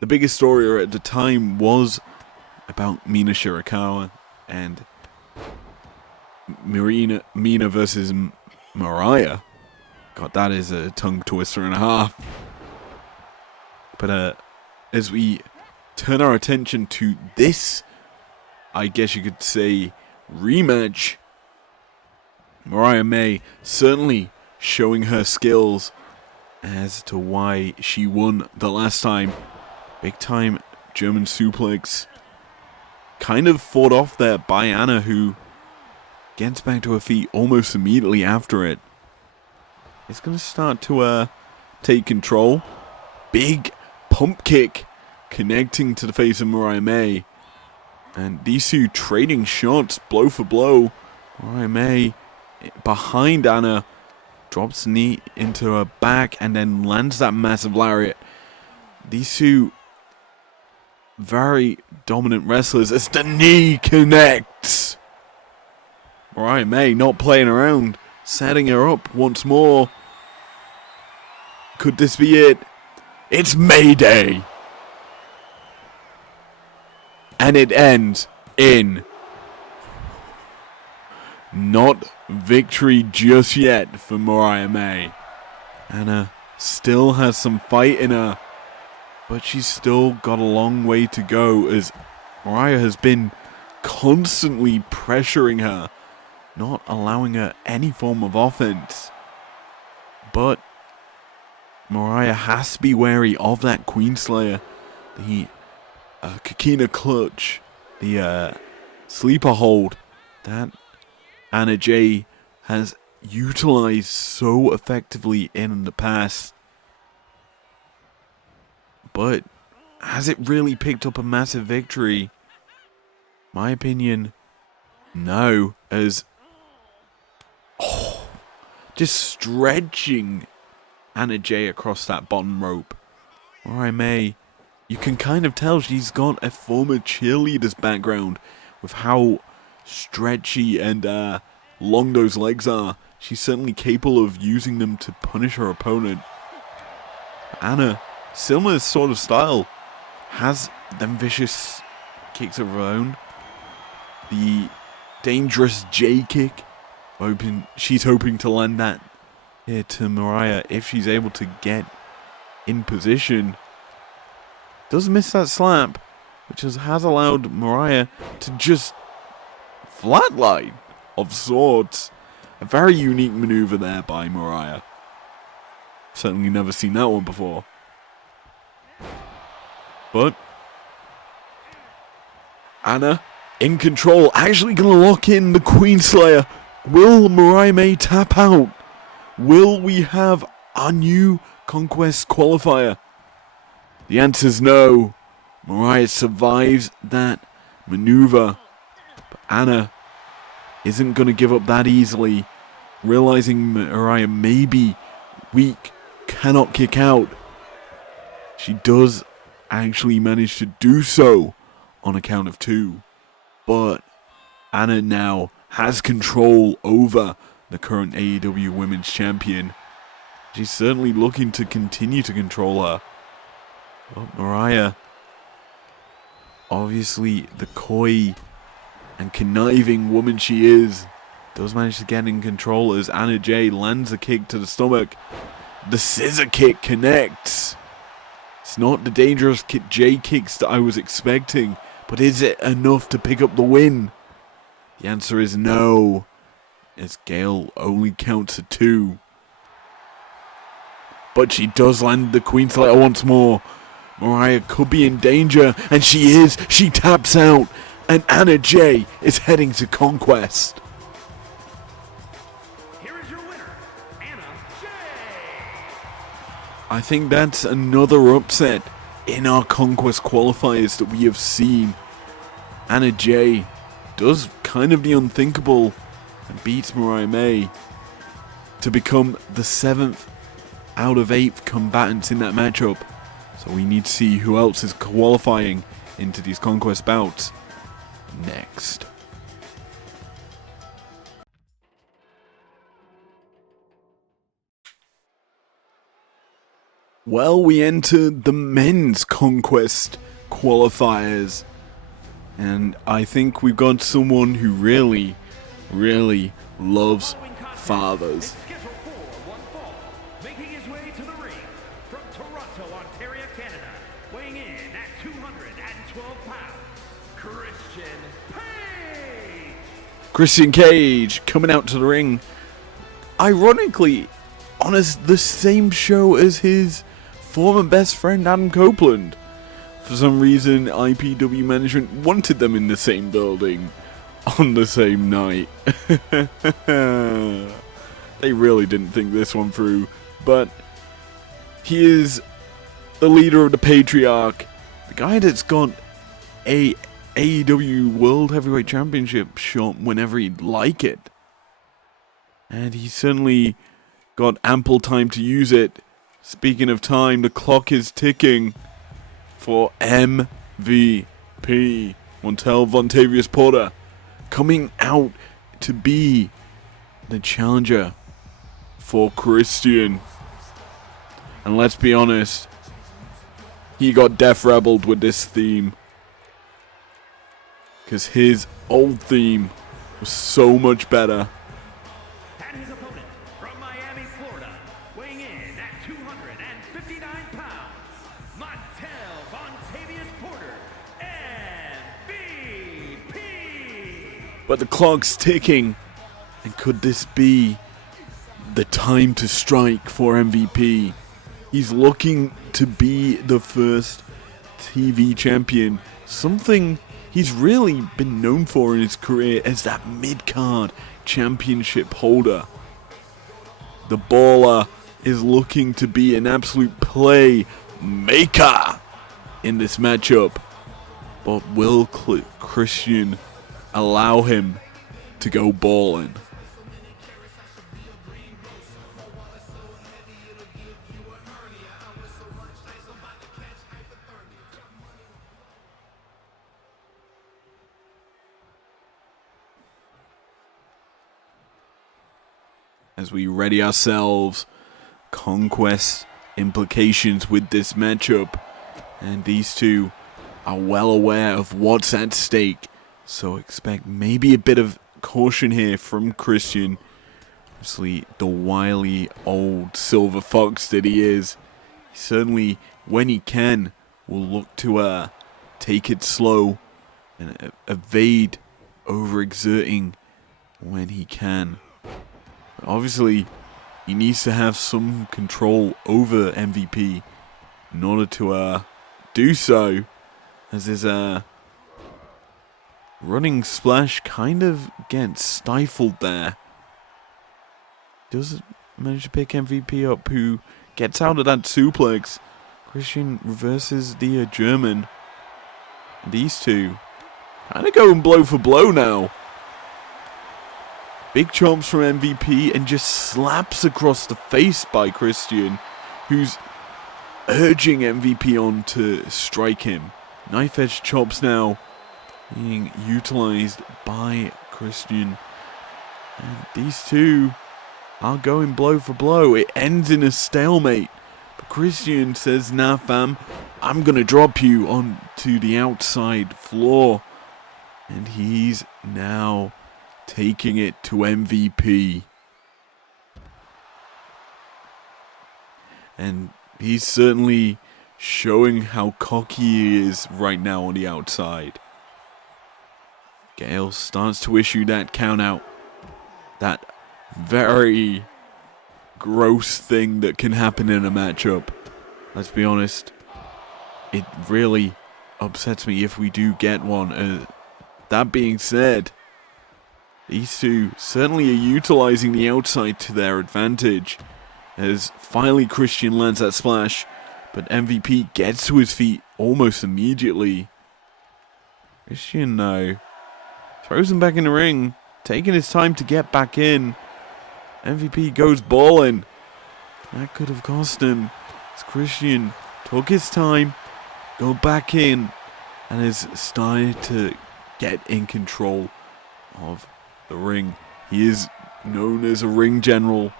the biggest story at the time was about Mina Shirakawa and Mina versus Mariah. God, that is a tongue twister and a half. But as we turn our attention to this, I guess you could say, rematch, Mariah May certainly showing her skills as to why she won the last time. Big time German suplex. Kind of fought off there by Anna, who gets back to her feet almost immediately after it. It's going to start to take control. Big pump kick connecting to the face of Mariah May. And these two trading shots, blow for blow. Mariah May behind Anna, drops the knee into her back and then lands that massive lariat. These two very dominant wrestlers as the knee connects. Mariah May not playing around, setting her up once more. Could this be it? It's Mayday! And it ends in not victory just yet for Mariah May. Anna still has some fight in her, but she's still got a long way to go as Mariah has been constantly pressuring her, not allowing her any form of offense. But Mariah has to be wary of that Queenslayer, the Kikina clutch, the sleeper hold that Anna Jay has utilized so effectively in the past. But has it really picked up a massive victory? My opinion, no, as just stretching Anna Jay across that bottom rope. Mariah May, you can kind of tell she's got a former cheerleader's background with how stretchy and long those legs are. She's certainly capable of using them to punish her opponent. Anna, similar sort of style, has them vicious kicks of her own. The dangerous J kick. She's hoping to land that here to Mariah if she's able to get in position. Does miss that slap, which has allowed Mariah to just flatline of sorts. A very unique maneuver there by Mariah. Certainly never seen that one before. But Anna in control, actually going to lock in the Queenslayer. Will Mariah May tap out? Will we have our new Conquest qualifier? The answer's no. Mariah survives that maneuver. But Anna isn't going to give up that easily. Realizing Mariah may be weak, cannot kick out. She does actually manage to do so on a count of 2. But Anna now has control over the current AEW Women's Champion. She's certainly looking to continue to control her. But Mariah, obviously the coy and conniving woman she is, does manage to get in control as Anna Jay lands a kick to the stomach. The scissor kick connects. It's not the dangerous J kicks that I was expecting, but is it enough to pick up the win? The answer is no, as Gail only counts to 2. But she does land the Queen Slider once more. Mariah could be in danger, and she is. She taps out, and Anna Jay is heading to Conquest. Here is your winner, Anna Jay. I think that's another upset in our Conquest qualifiers that we have seen. Anna Jay does kind of the unthinkable and beats Mariah May to become the 7th out of 8 combatants in that matchup. So we need to see who else is qualifying into these Conquest bouts next. Well, we enter the men's Conquest qualifiers. And I think we've got someone who really, really loves fathers. Scheduled for one fall, making his way to the ring from Toronto, Ontario, Canada, weighing in at 212 pounds, Christian Page. Christian Cage coming out to the ring, ironically, on the same show as his former best friend Adam Copeland. For some reason, IPW management wanted them in the same building on the same night. They really didn't think this one through, but he is the leader of the Patriarch, the guy that's got a AEW World Heavyweight Championship shot whenever he'd like it. And he certainly got ample time to use it. Speaking of time, the clock is ticking for MVP Montel Vontavious Porter coming out to be the challenger for Christian. And let's be honest, he got Def Rebelled with this theme, because his old theme was so much better. And his opponent from Miami, Florida, weighing in at 259 pounds, Montel Vontavious Porter, MVP. But the clock's ticking, and could this be the time to strike for MVP? He's looking to be the first TV champion, something he's really been known for in his career as that mid-card championship holder. The baller is looking to be an absolute play maker in this matchup. But will Christian allow him to go balling? As we ready ourselves, Conquest implications with this matchup, and these two are well aware of what's at stake, so expect maybe a bit of caution here from Christian. Obviously, the wily old silver fox that he is, he certainly, when he can, will look to take it slow and evade overexerting when he can. Obviously, he needs to have some control over MVP in order to do so, as his running splash kind of gets stifled there. Does manage to pick MVP up, who gets out of that suplex. Christian reverses the German. These two kind of going blow for blow now. Big chomps from MVP and just slaps across the face by Christian, who's urging MVP on to strike him. Knife edge chops now being utilized by Christian. And these two are going blow for blow. It ends in a stalemate. But Christian says, nah fam, I'm gonna drop you onto the outside floor. And he's now taking it to MVP. And he's certainly showing how cocky he is right now on the outside. Gale starts to issue that count out. That very gross thing that can happen in a matchup. Let's be honest. It really upsets me if we do get one. That being said, these two certainly are utilizing the outside to their advantage. As finally Christian lands that splash, but MVP gets to his feet almost immediately. Christian though throws him back in the ring, taking his time to get back in. MVP goes balling. That could have cost him. As Christian took his time, go back in, and has started to get in control of the ring. He is known as a ring general.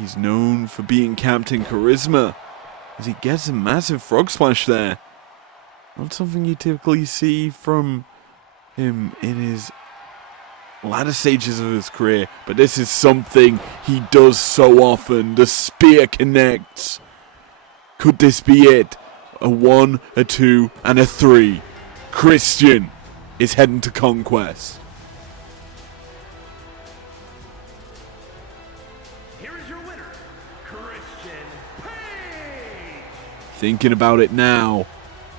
He's known for being Captain Charisma, as he gets a massive frog splash there. Not something you typically see from him in his latter stages of his career, but this is something he does so often. The spear connects. Could this be it? A 1, a 2, and a 3. Christian is heading to Conquest. Thinking about it now,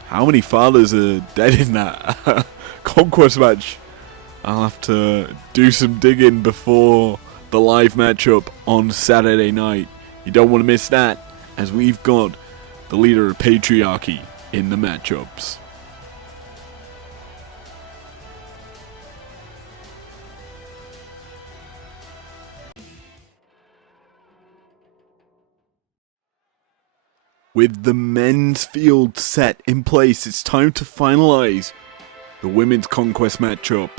how many fathers are dead in that Conquest match? I'll have to do some digging before the live matchup on Saturday night. You don't want to miss that, as we've got the leader of Patriarchy in the matchups. With the men's field set in place, it's time to finalize the women's Conquest matchup.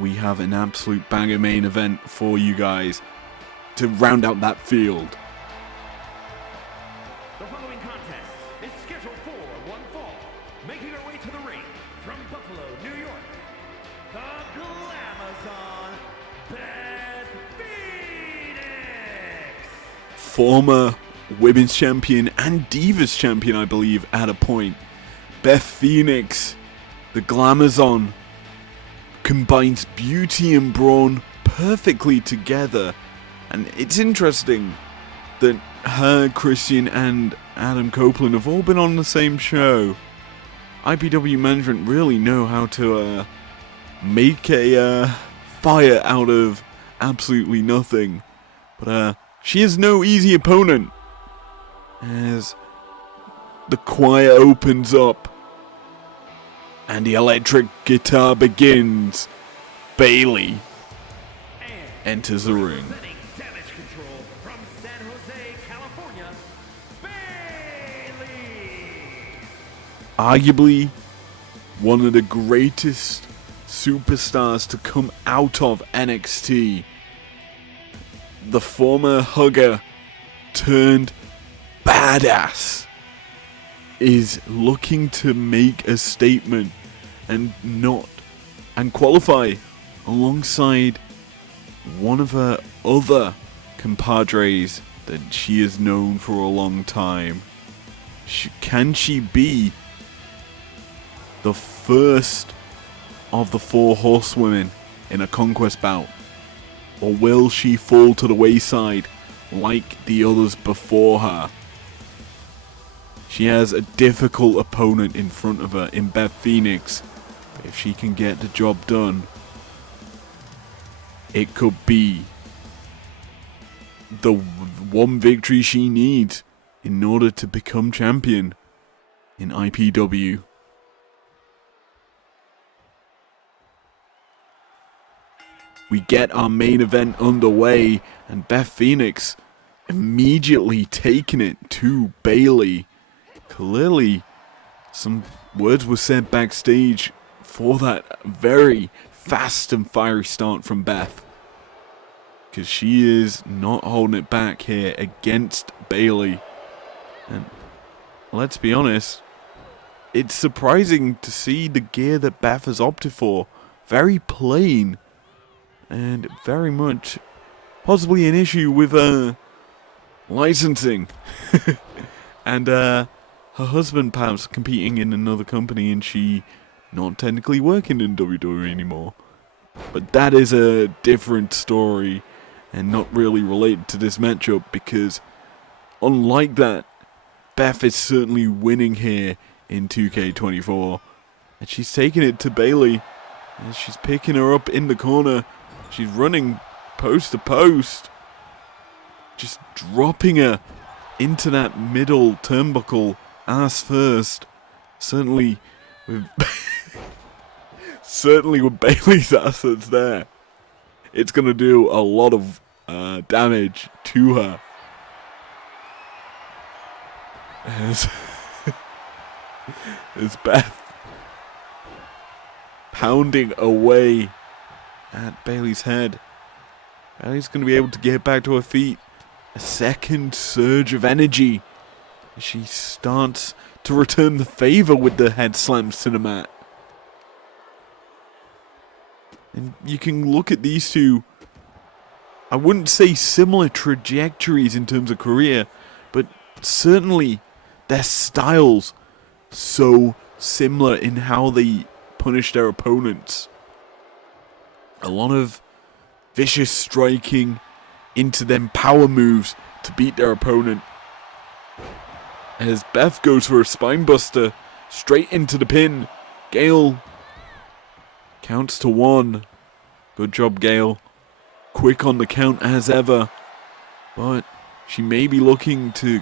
We have an absolute banger main event for you guys to round out that field. The following contest is scheduled for one fall. Making her way to the ring from Buffalo, New York, the Glamazon, Beth Phoenix. Former Women's Champion and Divas Champion, I believe, at a point. Beth Phoenix, the Glamazon, combines beauty and brawn perfectly together. And it's interesting that her, Christian, and Adam Copeland have all been on the same show. IPW management really know how to make a fire out of absolutely nothing. But she is no easy opponent. As the choir opens up and the electric guitar begins, Bailey enters the ring. Damage control from San Jose, California, Bailey. Arguably one of the greatest superstars to come out of NXT. The former hugger turned badass is looking to make a statement and qualify alongside one of her other compadres that she has known for a long time. Can she be the first of the 4 horsewomen in a Conquest bout, or will she fall to the wayside like the others before her? She has a difficult opponent in front of her in Beth Phoenix. If she can get the job done, it could be the one victory she needs in order to become champion in IPW. We get our main event underway, and Beth Phoenix immediately taking it to Bailey. clearly some words were said backstage for that very fast and fiery start from Beth. Because she is not holding it back here against Bayley. And let's be honest, it's surprising to see the gear that Beth has opted for. Very plain. And very much possibly an issue with licensing. And her husband perhaps competing in another company and she not technically working in WWE anymore. But that is a different story and not really related to this matchup, because unlike that, Beth is certainly winning here in 2K24. And she's taking it to Bayley. And she's picking her up in the corner. She's running post to post. Just dropping her into that middle turnbuckle ass first. Certainly with Bayley's assets there, it's going to do a lot of damage to her. As Beth pounding away at Bayley's head. Bayley's going to be able to get back to her feet. A second surge of energy. She starts to return the favor with the head slams to the mat. And you can look at these two, I wouldn't say similar trajectories in terms of career, but certainly their styles so similar in how they punish their opponents. A lot of vicious striking into them power moves to beat their opponent. As Beth goes for a spine buster straight into the pin. Gail counts to 1. Good job, Gail. Quick on the count as ever. But she may be looking to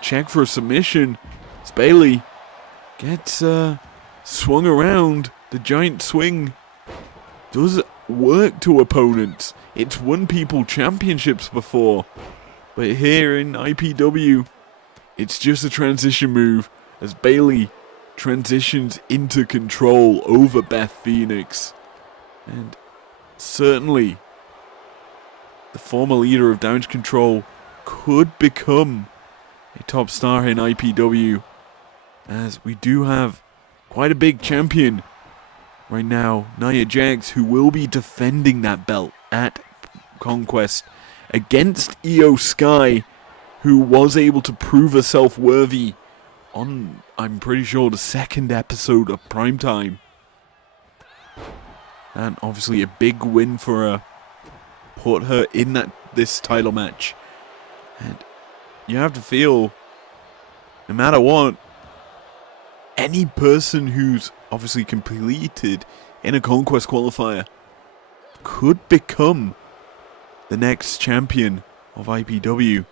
check for a submission. As Bayley gets swung around. The giant swing does work to opponents. It's won people championships before. But here in IPW, it's just a transition move as Bayley transitions into control over Beth Phoenix. And certainly, the former leader of Damage Control could become a top star in IPW, as we do have quite a big champion right now, Nia Jax, who will be defending that belt at Conquest against Io Sky, who was able to prove herself worthy on, I'm pretty sure, the second episode of Primetime. And obviously a big win for her. Put her in this title match. And you have to feel, no matter what, any person who's obviously completed in a Conquest qualifier could become the next champion of IPW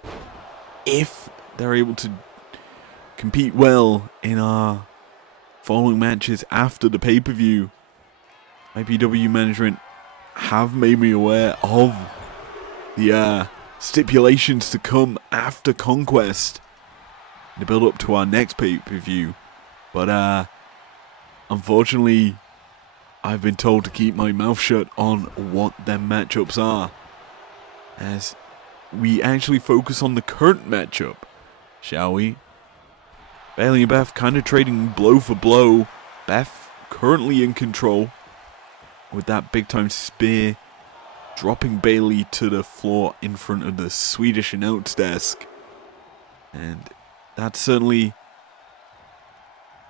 if they're able to compete well in our following matches after the pay-per-view. IPW management have made me aware of the stipulations to come after Conquest, the build up to our next pay-per-view. But unfortunately, I've been told to keep my mouth shut on what them matchups are, as we actually focus on the current matchup, shall we? Bayley and Beth kind of trading blow for blow. Beth currently in control with that big time spear, dropping Bayley to the floor in front of the Swedish announce desk. And that certainly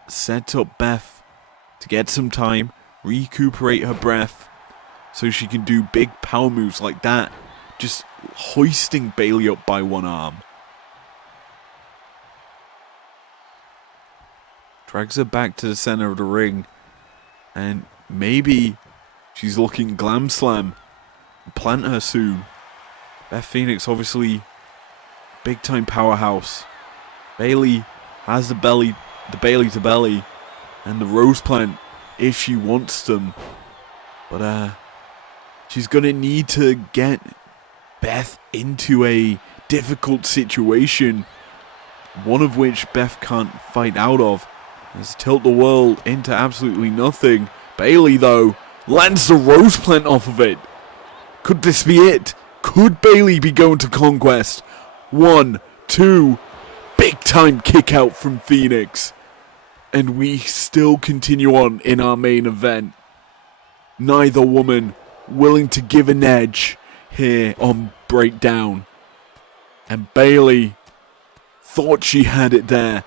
sets up Beth to get some time, recuperate her breath, so she can do big power moves like that, just hoisting Bayley up by one arm. Drags her back to the center of the ring, and maybe she's looking glam slam, plant her soon. Beth Phoenix obviously big time powerhouse. Bayley has the Bayley to belly and the rose plant if she wants them, but she's gonna need to get Beth into a difficult situation one of which Beth can't fight out of. Has tilt the world into absolutely nothing. Bayley, though, lands the rose plant off of it. Could this be it? Could Bayley be going to Conquest? 1, 2, big time kick out from Phoenix. And we still continue on in our main event. Neither woman willing to give an edge here on Breakdown. And Bayley thought she had it there,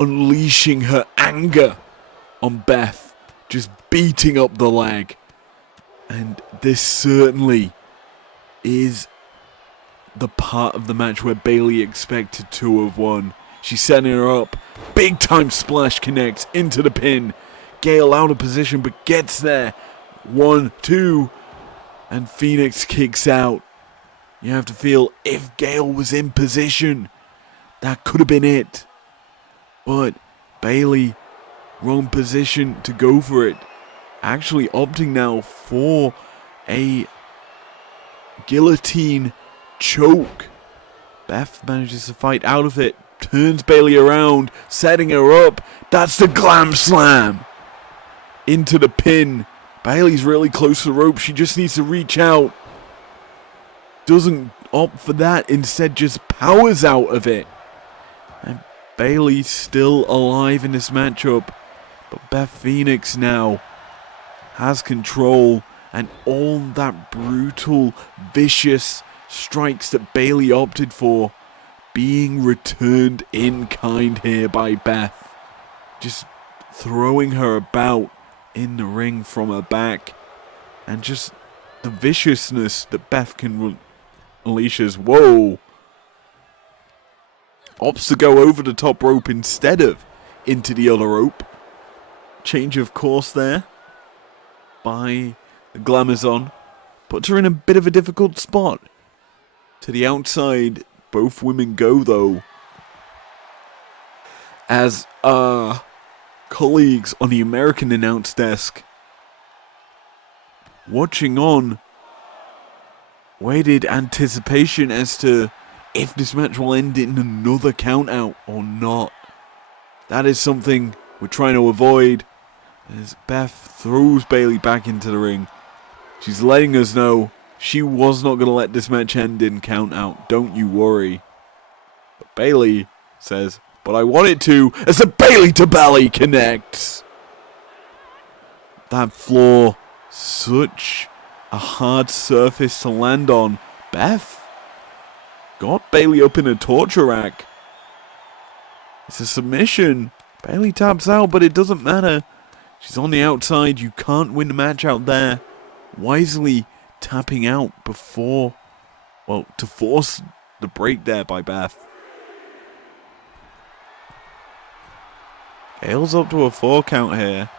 unleashing her anger on Beth, just beating up the leg. And this certainly is the part of the match where Bayley expected to have won. She's setting her up. Big time splash connects into the pin. Gail out of position but gets there. 1, 2, and Phoenix kicks out. You have to feel if Gail was in position, that could have been it. But Bayley, wrong position to go for it. Actually opting now for a guillotine choke. Beth manages to fight out of it. Turns Bayley around, setting her up. That's the glam slam. Into the pin. Bayley's really close to the rope. She just needs to reach out. Doesn't opt for that. Instead just powers out of it. And Bayley's still alive in this matchup. But Beth Phoenix now has control. And all that brutal, vicious strikes that Bayley opted for being returned in kind here by Beth. Just throwing her about in the ring from her back. And just the viciousness that Beth can unleash as, whoa. Opts to go over the top rope instead of into the other rope. Change of course there by the Glamazon. Puts her in a bit of a difficult spot. To the outside, both women go though. As colleagues on the American announce desk, watching on, waited anticipation as to if this match will end in another countout or not. That is something we're trying to avoid. As Beth throws Bayley back into the ring. She's letting us know she was not going to let this match end in countout. Don't you worry. But Bayley says, but I want it to, as the Bayley to belly connects. That floor, such a hard surface to land on. Beth got Bayley up in a torture rack. It's a submission. Bayley taps out, but it doesn't matter. She's on the outside. You can't win the match out there. Wisely tapping out before, well, to force the break there by Beth. Gail's up to a 4 count here.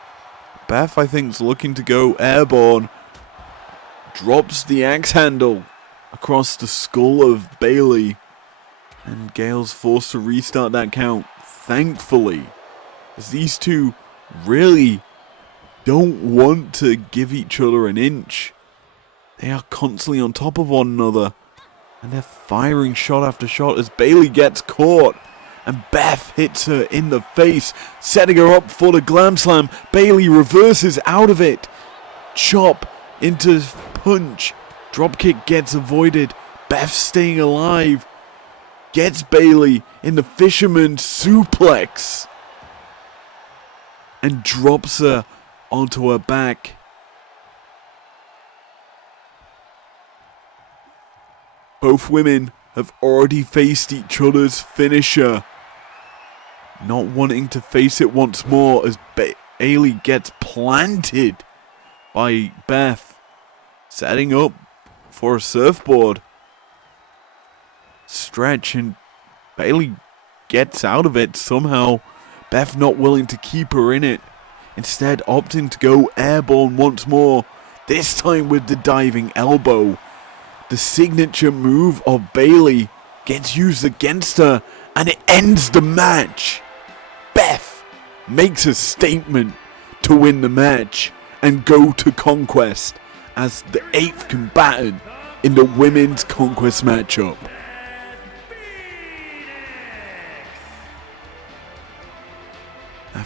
Beth, I think, is looking to go airborne. Drops the axe handle across the skull of Bayley. And Gail's forced to restart that count, thankfully. As these two really don't want to give each other an inch. They are constantly on top of one another. And they're firing shot after shot as Bayley gets caught. And Beth hits her in the face, setting her up for the glam slam. Bayley reverses out of it. Chop into punch. Dropkick gets avoided. Beth staying alive. Gets Bayley in the fisherman suplex. And drops her onto her back. Both women have already faced each other's finisher. Not wanting to face it once more as Bayley gets planted by Beth. Setting up for a surfboard. Stretch and Bayley gets out of it somehow. Beth not willing to keep her in it. Instead opting to go airborne once more. This time with the diving elbow. The signature move of Bayley gets used against her and it ends the match. Beth makes a statement to win the match and go to Conquest as the 8th combatant in the women's Conquest matchup.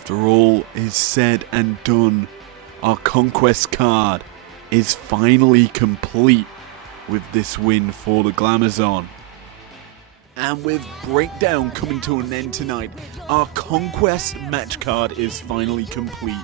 after all is said and done, our Conquest card is finally complete with this win for the Glamazon. And with Breakdown coming to an end tonight, our Conquest match card is finally complete.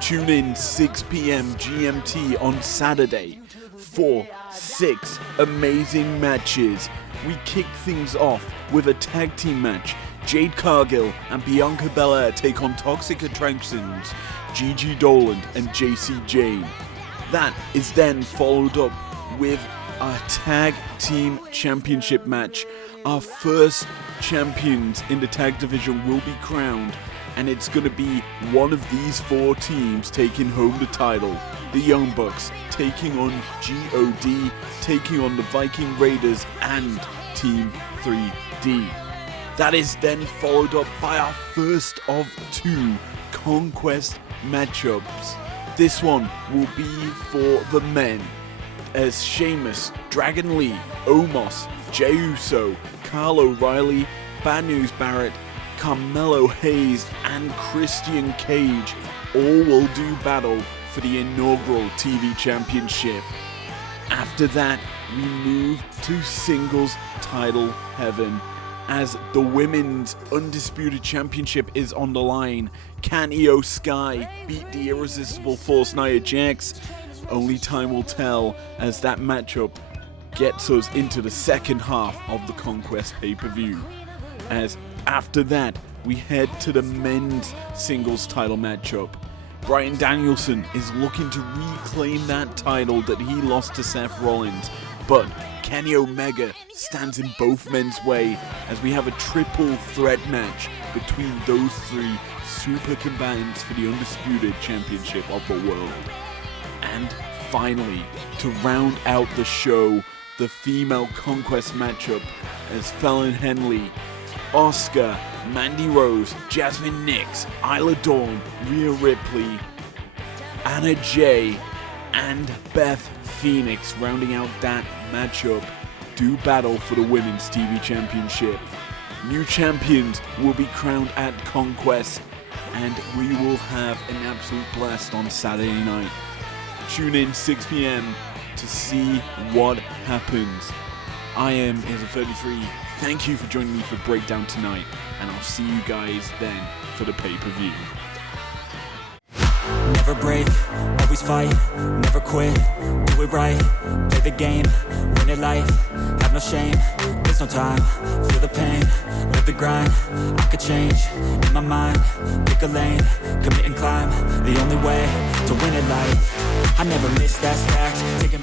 Tune in 6 p.m. GMT on Saturday for 6 amazing matches. We kick things off with a tag team match. Jade Cargill and Bianca Belair take on Toxic Attractions, Gigi Dolan and JC Jane. That is then followed up with a tag team championship match. Our first champions in the tag division will be crowned, and it's going to be one of these 4 teams taking home the title. The Young Bucks taking on GOD, taking on the Viking Raiders and Team 3D. That is then followed up by our first of 2 Conquest matchups. This one will be for the men, as Sheamus, Dragon Lee, Omos, Jey Uso, Kyle O'Reilly, Bad News Barrett, Carmelo Hayes and Christian Cage all will do battle for the inaugural TV Championship. After that, we move to singles title heaven, as the Women's Undisputed Championship is on the line. Can Io Sky beat the Irresistible Force Nia Jax? Only time will tell, as that matchup gets us into the second half of the Conquest pay-per-view. As after that, we head to the men's singles title matchup. Bryan Danielson is looking to reclaim that title that he lost to Seth Rollins, but Kenny Omega stands in both men's way, as we have a triple threat match between those 3 super combatants for the Undisputed Championship of the world. And finally, to round out the show, the female Conquest matchup, as Fallon Henley, Asuka, Mandy Rose, Jasmine Nix, Isla Dawn, Rhea Ripley, Anna Jay, and Beth Phoenix rounding out that matchup do battle for the Women's TV Championship. New champions will be crowned at Conquest, and we will have an absolute blast on Saturday night. Tune in 6 p.m. to see what happens. I am Izza33. Thank you for joining me for Breakdown tonight, and I'll see you guys then for the pay-per-view. Never break, always fight, never quit, do it right, play the game, win it life, have no shame, there's no time, feel the pain, live the grind, I could change, in my mind, pick a lane, commit and climb, the only way to win it life, I never miss, that's fact, taking